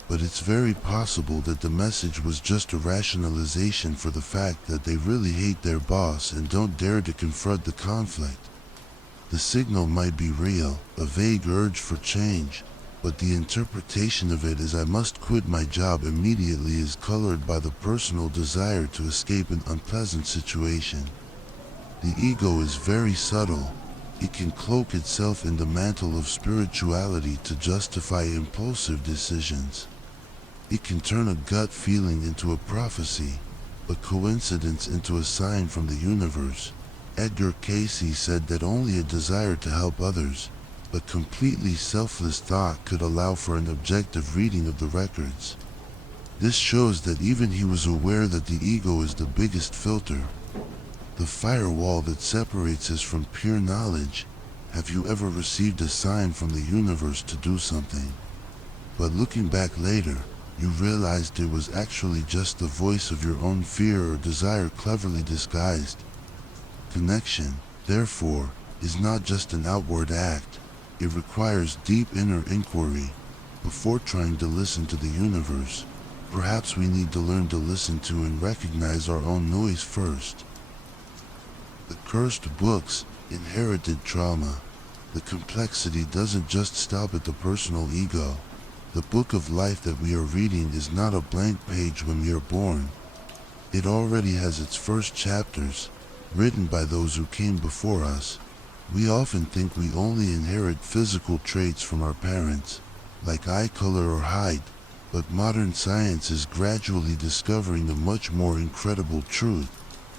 but it's very possible that the message was just a rationalization for the fact that they really hate their boss and don't dare to confront the conflict. The signal might be real, a vague urge for change, but the interpretation of it as "I must quit my job immediately" is colored by the personal desire to escape an unpleasant situation. The ego is very subtle. It can cloak itself in the mantle of spirituality to justify impulsive decisions. It can turn a gut feeling into a prophecy, a coincidence into a sign from the universe. Edgar Cayce said that only a desire to help others, a completely selfless thought, could allow for an objective reading of the records. This shows that even he was aware that the ego is the biggest filter, the firewall that separates us from pure knowledge. Have you ever received a sign from the universe to do something, but looking back later, you realized it was actually just the voice of your own fear or desire cleverly disguised? Connection, therefore, is not just an outward act. It requires deep inner inquiry. Before trying to listen to the universe, perhaps we need to learn to listen to and recognize our own noise first. The cursed books, inherited trauma. The complexity doesn't just stop at the personal ego. The book of life that we are reading is not a blank page when we are born. It already has its first chapters, written by those who came before us. We often think we only inherit physical traits from our parents, like eye color or height, but modern science is gradually discovering a much more incredible truth.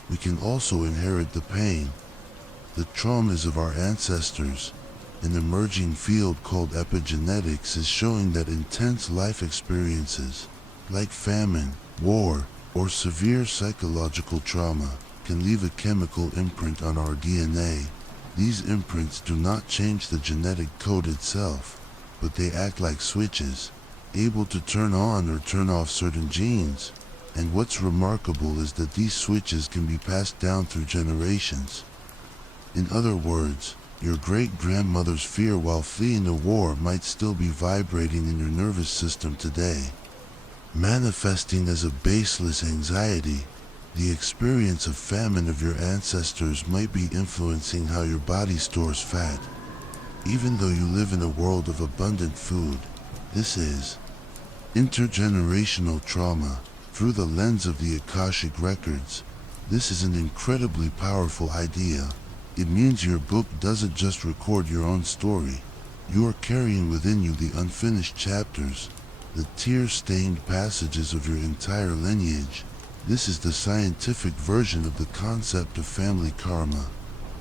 We can also inherit the pain, the traumas of our ancestors. An emerging field called epigenetics is showing that intense life experiences, like famine, war, or severe psychological trauma, can leave a chemical imprint on our DNA. These imprints do not change the genetic code itself, but they act like switches, able to turn on or turn off certain genes. And what's remarkable is that these switches can be passed down through generations. In other words, your great-grandmother's fear while fleeing a war might still be vibrating in your nervous system today, manifesting as a baseless anxiety. The experience of famine of your ancestors might be influencing how your body stores fat. Even though you live in a world of abundant food, this is intergenerational trauma. Through the lens of the Akashic Records, this is an incredibly powerful idea. It means your book doesn't just record your own story. You are carrying within you the unfinished chapters, the tear-stained passages of your entire lineage. This is the scientific version of the concept of family karma.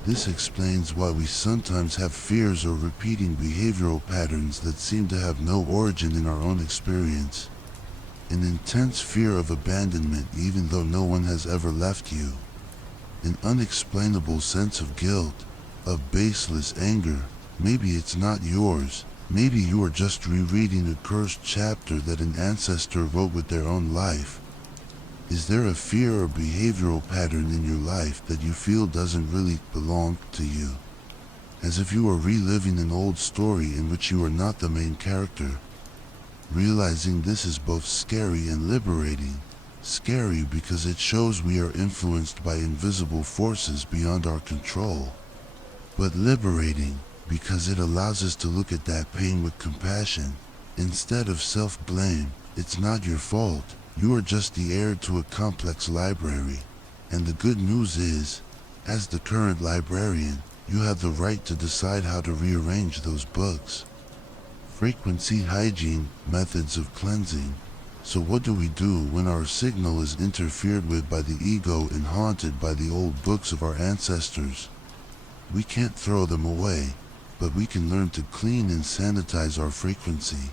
This explains why we sometimes have fears or repeating behavioral patterns that seem to have no origin in our own experience. An intense fear of abandonment even though no one has ever left you. An unexplainable sense of guilt, of baseless anger. Maybe it's not yours. Maybe you are just rereading a cursed chapter that an ancestor wrote with their own life. Is there a fear or behavioral pattern in your life that you feel doesn't really belong to you? As if you are reliving an old story in which you are not the main character. Realizing this is both scary and liberating. Scary because it shows we are influenced by invisible forces beyond our control. But liberating because it allows us to look at that pain with compassion. Instead of self-blame, it's not your fault. You are just the heir to a complex library. And the good news is, as the current librarian, you have the right to decide how to rearrange those books. Frequency hygiene, methods of cleansing. So what do we do when our signal is interfered with by the ego and haunted by the old books of our ancestors? We can't throw them away, but we can learn to clean and sanitize our frequency.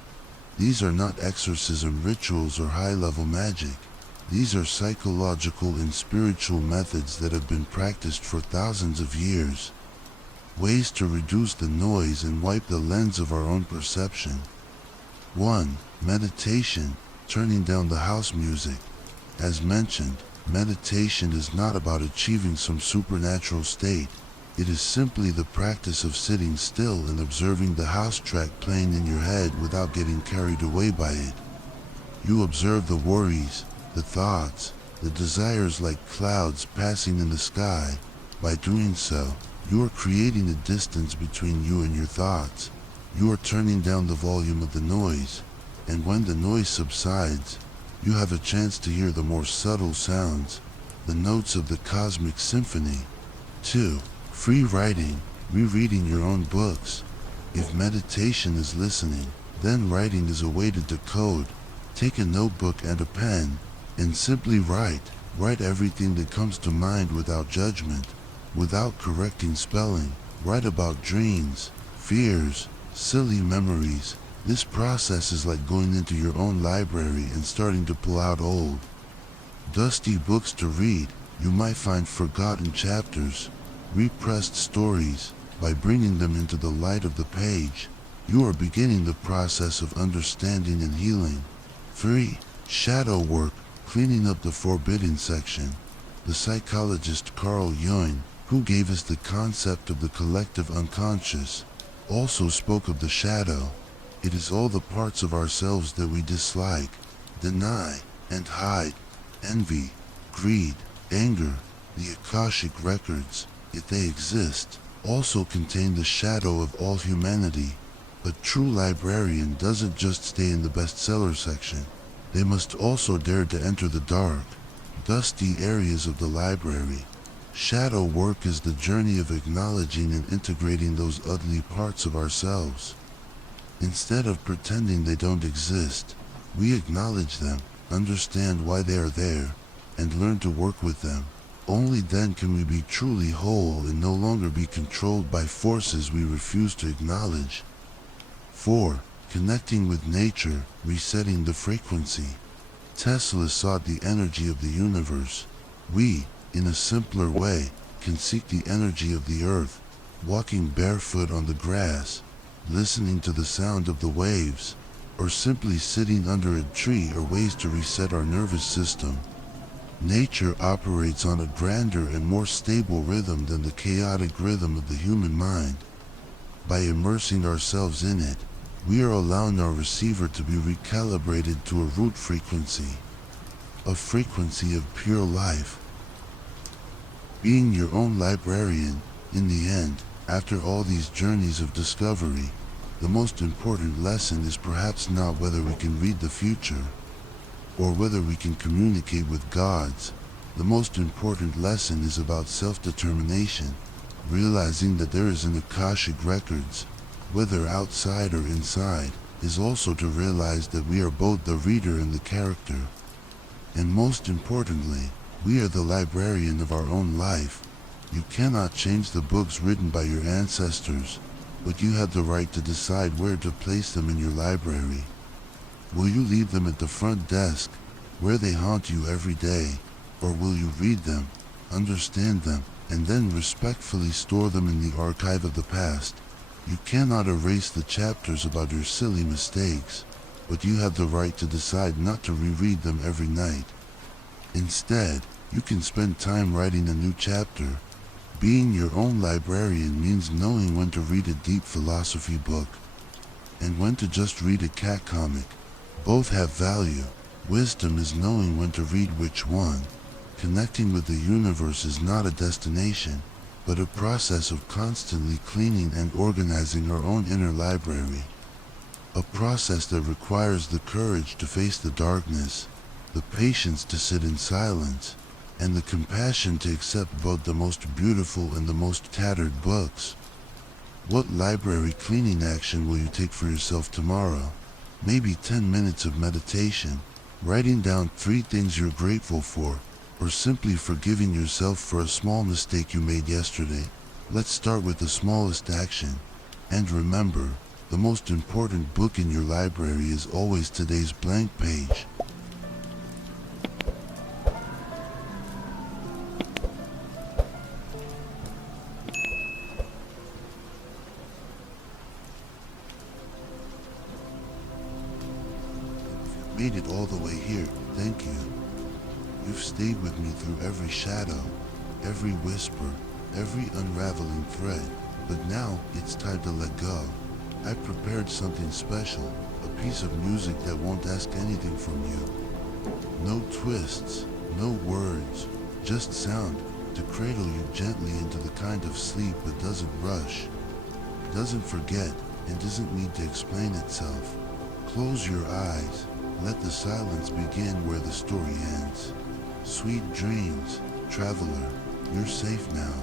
These are not exorcism rituals or high-level magic. These are psychological and spiritual methods that have been practiced for thousands of years. Ways to reduce the noise and wipe the lens of our own perception. 1. Meditation. turning down the house music. As mentioned, meditation is not about achieving some supernatural state. It is simply the practice of sitting still and observing the house track playing in your head without getting carried away by it. You observe the worries, the thoughts, the desires like clouds passing in the sky. By doing so, you are creating a distance between you and your thoughts. You are turning down the volume of the noise, and when the noise subsides, you have a chance to hear the more subtle sounds, the notes of the cosmic symphony. 2. Free writing, rereading your own books. If meditation is listening, then writing is a way to decode. Take a notebook and a pen, and simply write. Write everything that comes to mind without judgment, without correcting spelling. Write about dreams, fears, silly memories. This process is like going into your own library and starting to pull out old, dusty books to read. You might find forgotten chapters, repressed stories. By bringing them into the light of the page, you are beginning the process of understanding and healing. 3. Shadow work, cleaning up the forbidden section. The psychologist Carl Jung, who gave us the concept of the collective unconscious, also spoke of the shadow. It is all the parts of ourselves that we dislike, deny, and hide. Envy, greed, anger. The Akashic Records, if they exist, also contain the shadow of all humanity. A true librarian doesn't just stay in the bestseller section. They must also dare to enter the dark, dusty areas of the library. Shadow work is the journey of acknowledging and integrating those ugly parts of ourselves. Instead of pretending they don't exist, we acknowledge them, understand why they are there, and learn to work with them. Only then can we be truly whole and no longer be controlled by forces we refuse to acknowledge. 4. Connecting with nature, resetting the frequency. Tesla sought the energy of the universe. We, in a simpler way, can seek the energy of the earth, walking barefoot on the grass, listening to the sound of the waves, or simply sitting under a tree are ways to reset our nervous system. Nature operates on a grander and more stable rhythm than the chaotic rhythm of the human mind. By immersing ourselves in it, we are allowing our receiver to be recalibrated to a root frequency, a frequency of pure life. Being your own librarian, in the end, after all these journeys of discovery, the most important lesson is perhaps not whether we can read the future, or whether we can communicate with gods. The most important lesson is about self-determination, realizing that there is an Akashic Records, whether outside or inside, is also to realize that we are both the reader and the character. And most importantly, we are the librarian of our own life. You cannot change the books written by your ancestors, but you have the right to decide where to place them in your library. Will you leave them at the front desk, where they haunt you every day, or will you read them, understand them, and then respectfully store them in the archive of the past? You cannot erase the chapters about your silly mistakes, but you have the right to decide not to reread them every night. Instead, you can spend time writing a new chapter. Being your own librarian means knowing when to read a deep philosophy book, and when to just read a cat comic. Both have value. Wisdom is knowing when to read which one. Connecting with the universe is not a destination, but a process of constantly cleaning and organizing our own inner library. A process that requires the courage to face the darkness, the patience to sit in silence, and the compassion to accept both the most beautiful and the most tattered books. What library cleaning action will you take for yourself tomorrow? Maybe 10 minutes of meditation, writing down 3 things you're grateful for, or simply forgiving yourself for a small mistake you made yesterday. Let's start with the smallest action. And remember, the most important book in your library is always today's blank page. made it all the way here, thank you. You've stayed with me through every shadow, every whisper, every unraveling thread, but now it's time to let go. I prepared something special, a piece of music that won't ask anything from you. No twists, no words, just sound to cradle you gently into the kind of sleep that doesn't rush, doesn't forget, and doesn't need to explain itself. Close your eyes, let the silence begin where the story ends. Sweet dreams, traveler, you're safe now.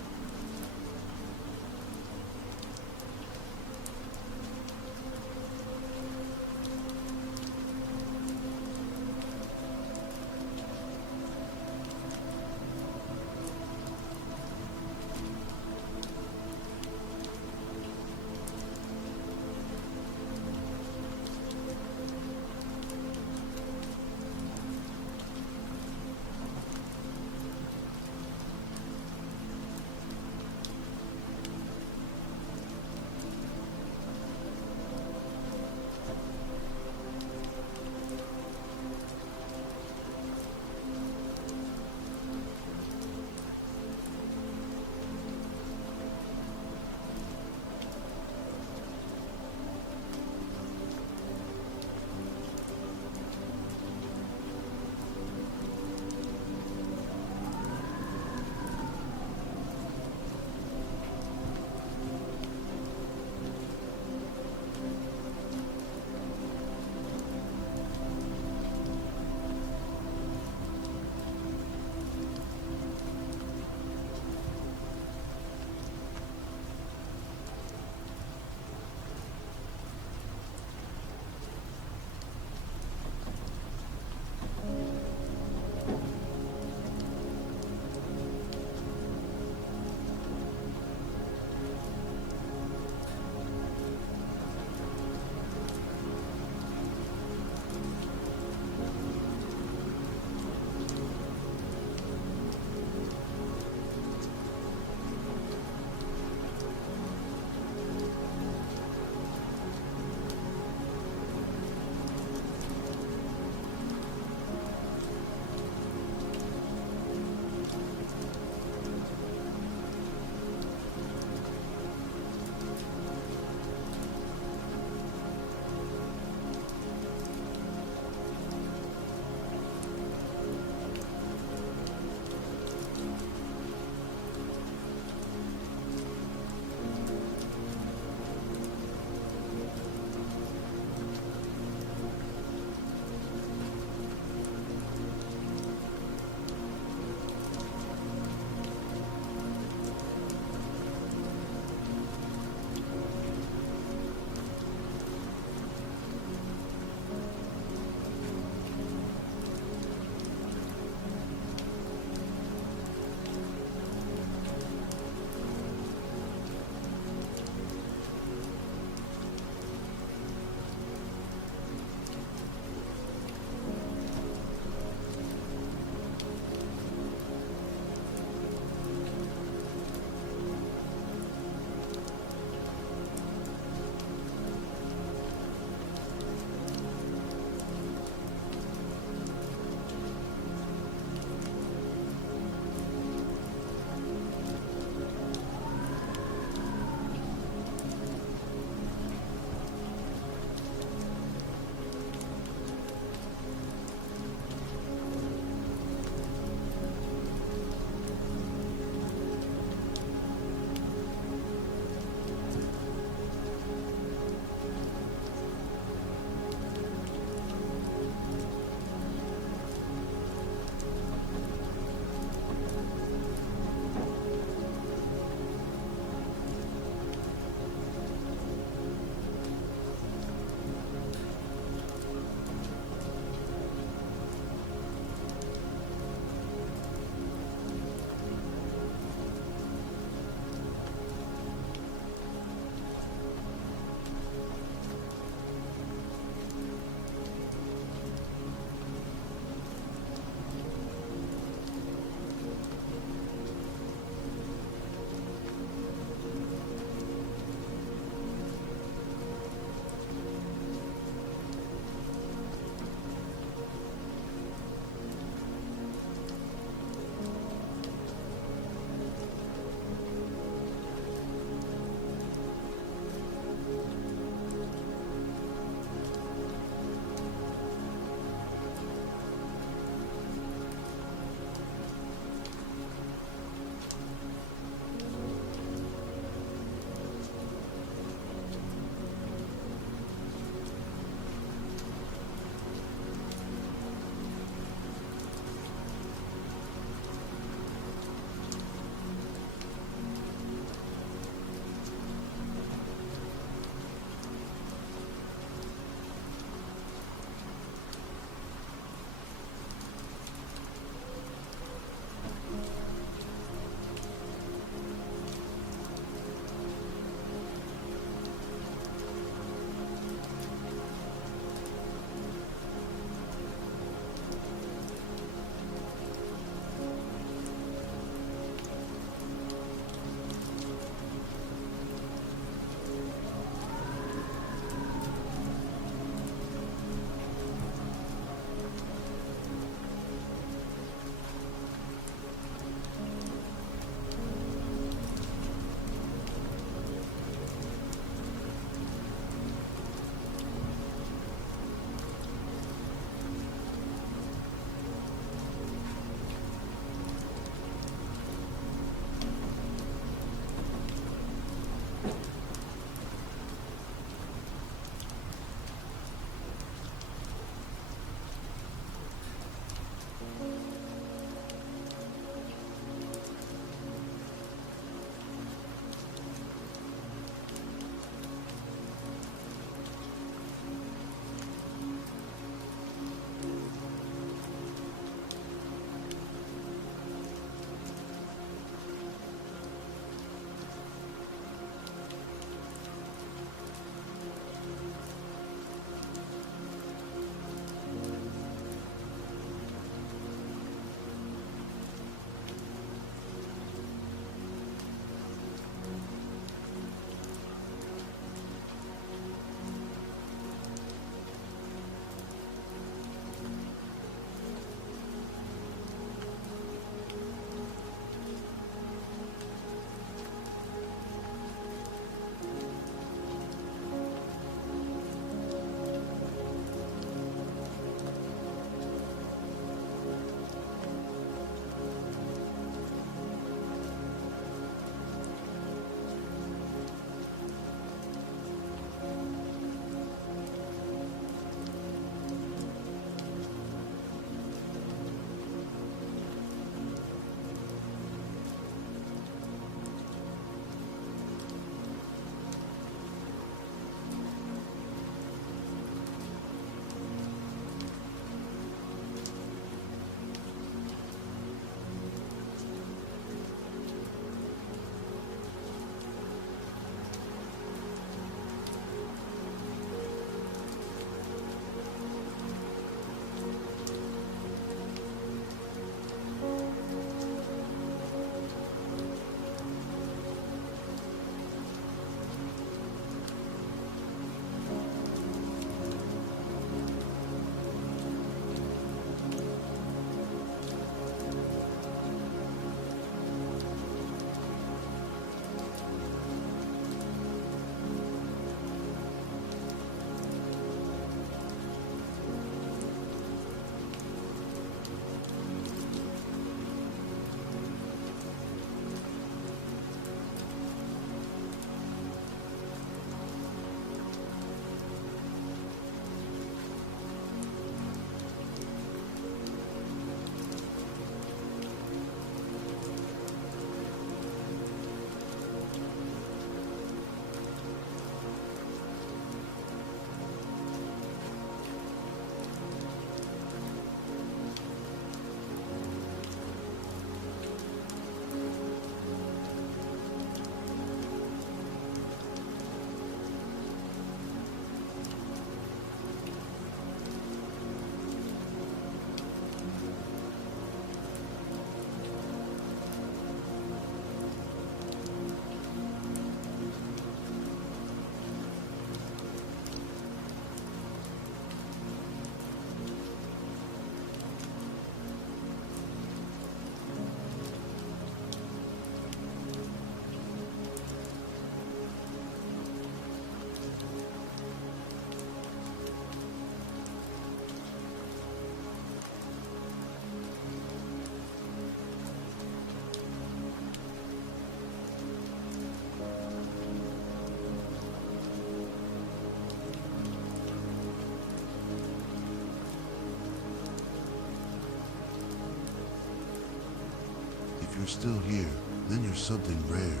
you're still here, then you're something rare.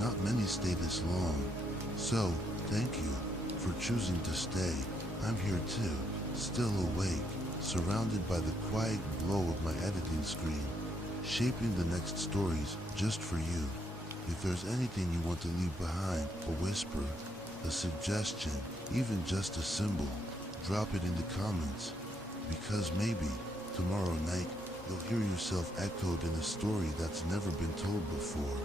Not many stay this long. So, thank you for choosing to stay. I'm here too, still awake, surrounded by the quiet glow of my editing screen, shaping the next stories just for you. If there's anything you want to leave behind, a whisper, a suggestion, even just a symbol, drop it in the comments. Because maybe, tomorrow night, you'll hear yourself echoed in a story that's never been told before.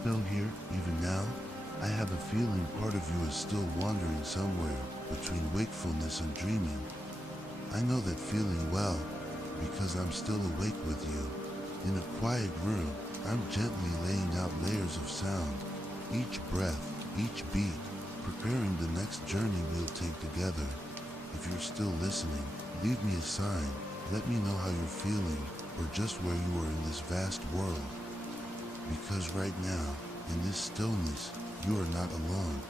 still here, even now? I have a feeling part of you is still wandering somewhere between wakefulness and dreaming. I know that feeling well because I'm still awake with you. In a quiet room, I'm gently laying out layers of sound, each breath, each beat, preparing the next journey we'll take together. If you're still listening, leave me a sign. Let me know how you're feeling or just where you are in this vast world. Because right now, in this stillness, you are not alone.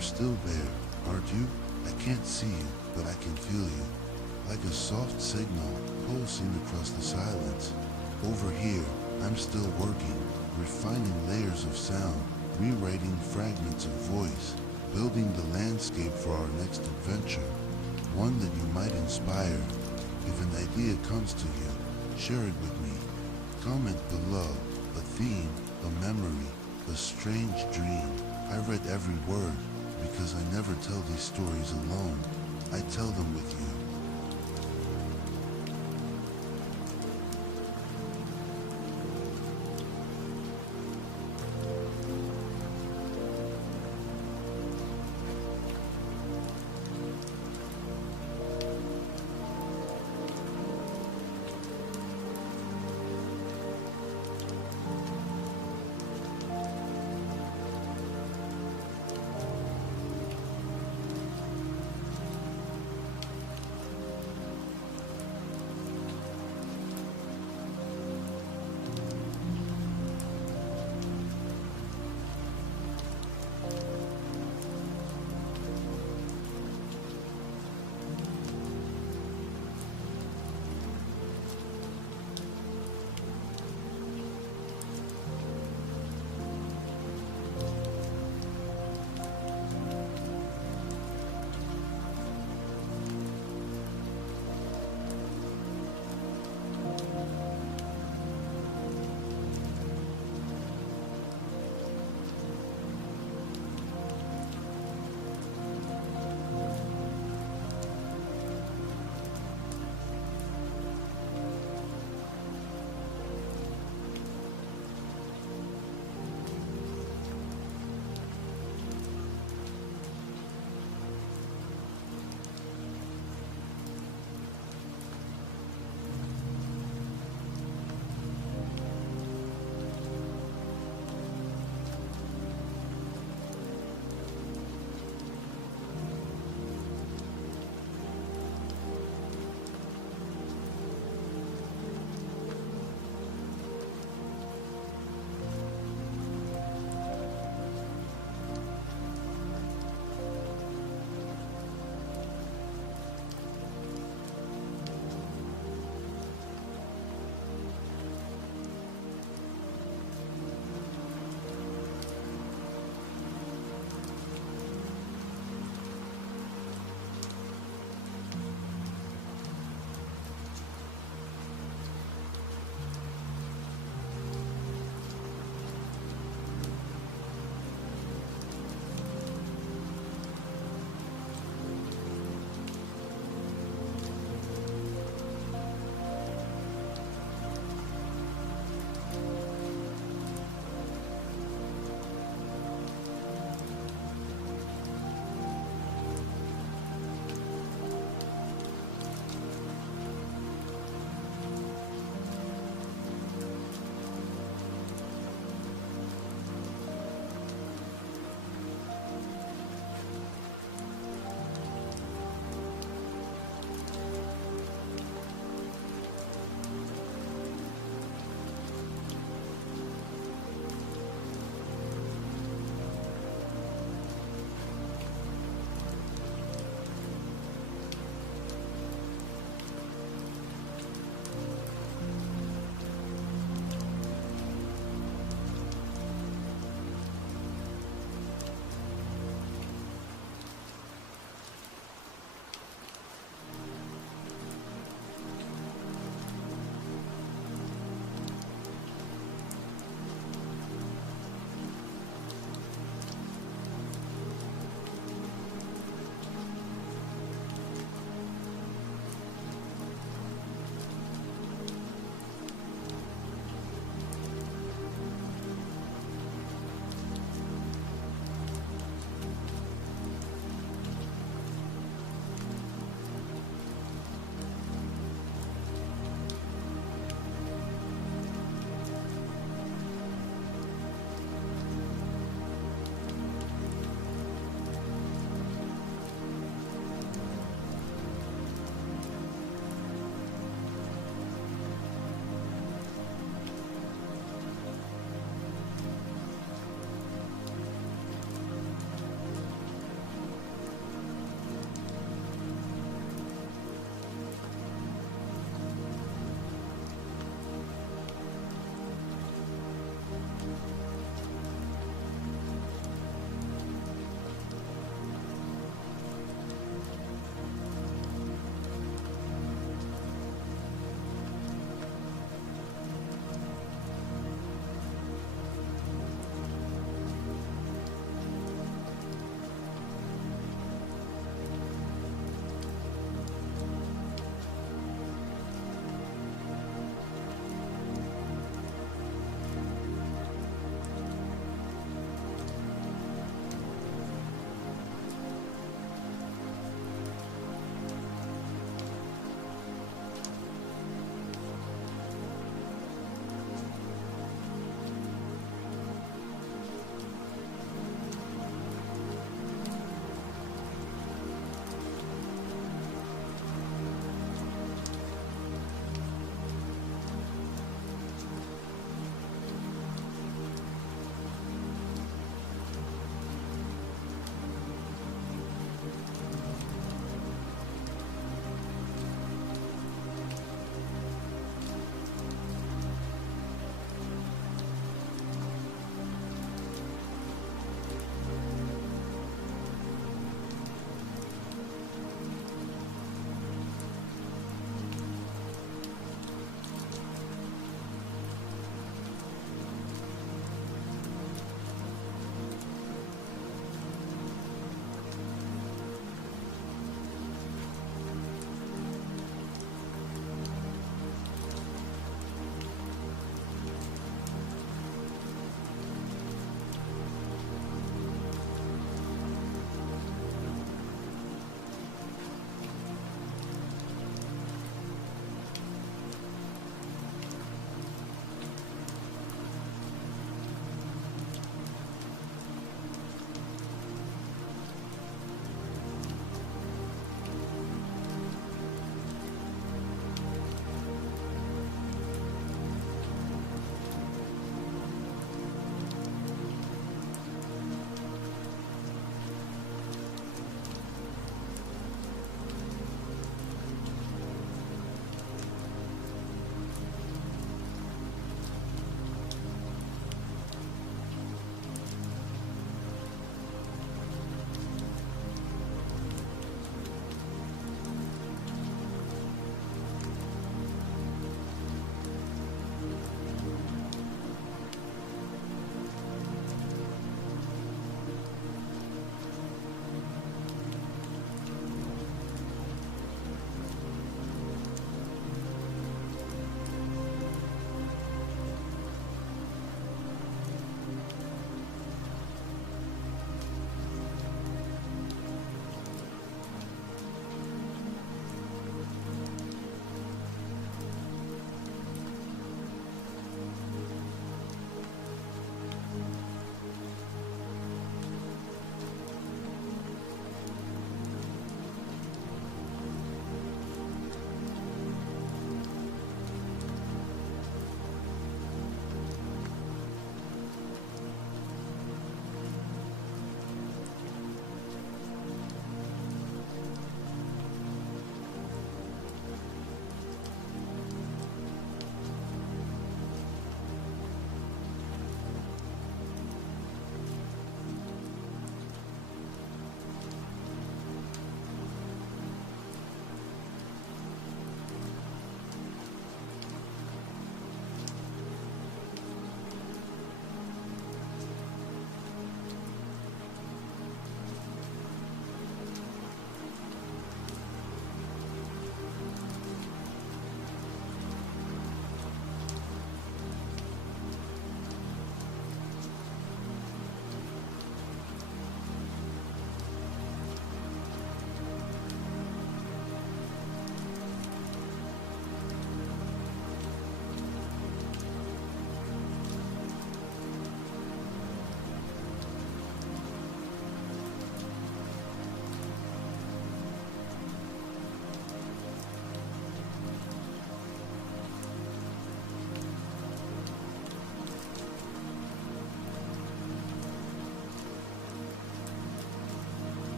You're still there, aren't you? I can't see you, but I can feel you. Like a soft signal pulsing across the silence. Over here, I'm still working, refining layers of sound, rewriting fragments of voice, building the landscape for our next adventure, one that you might inspire. If an idea comes to you, share it with me. Comment below, a theme, a memory, a strange dream. I read every word, because I never tell these stories alone. I tell them with you.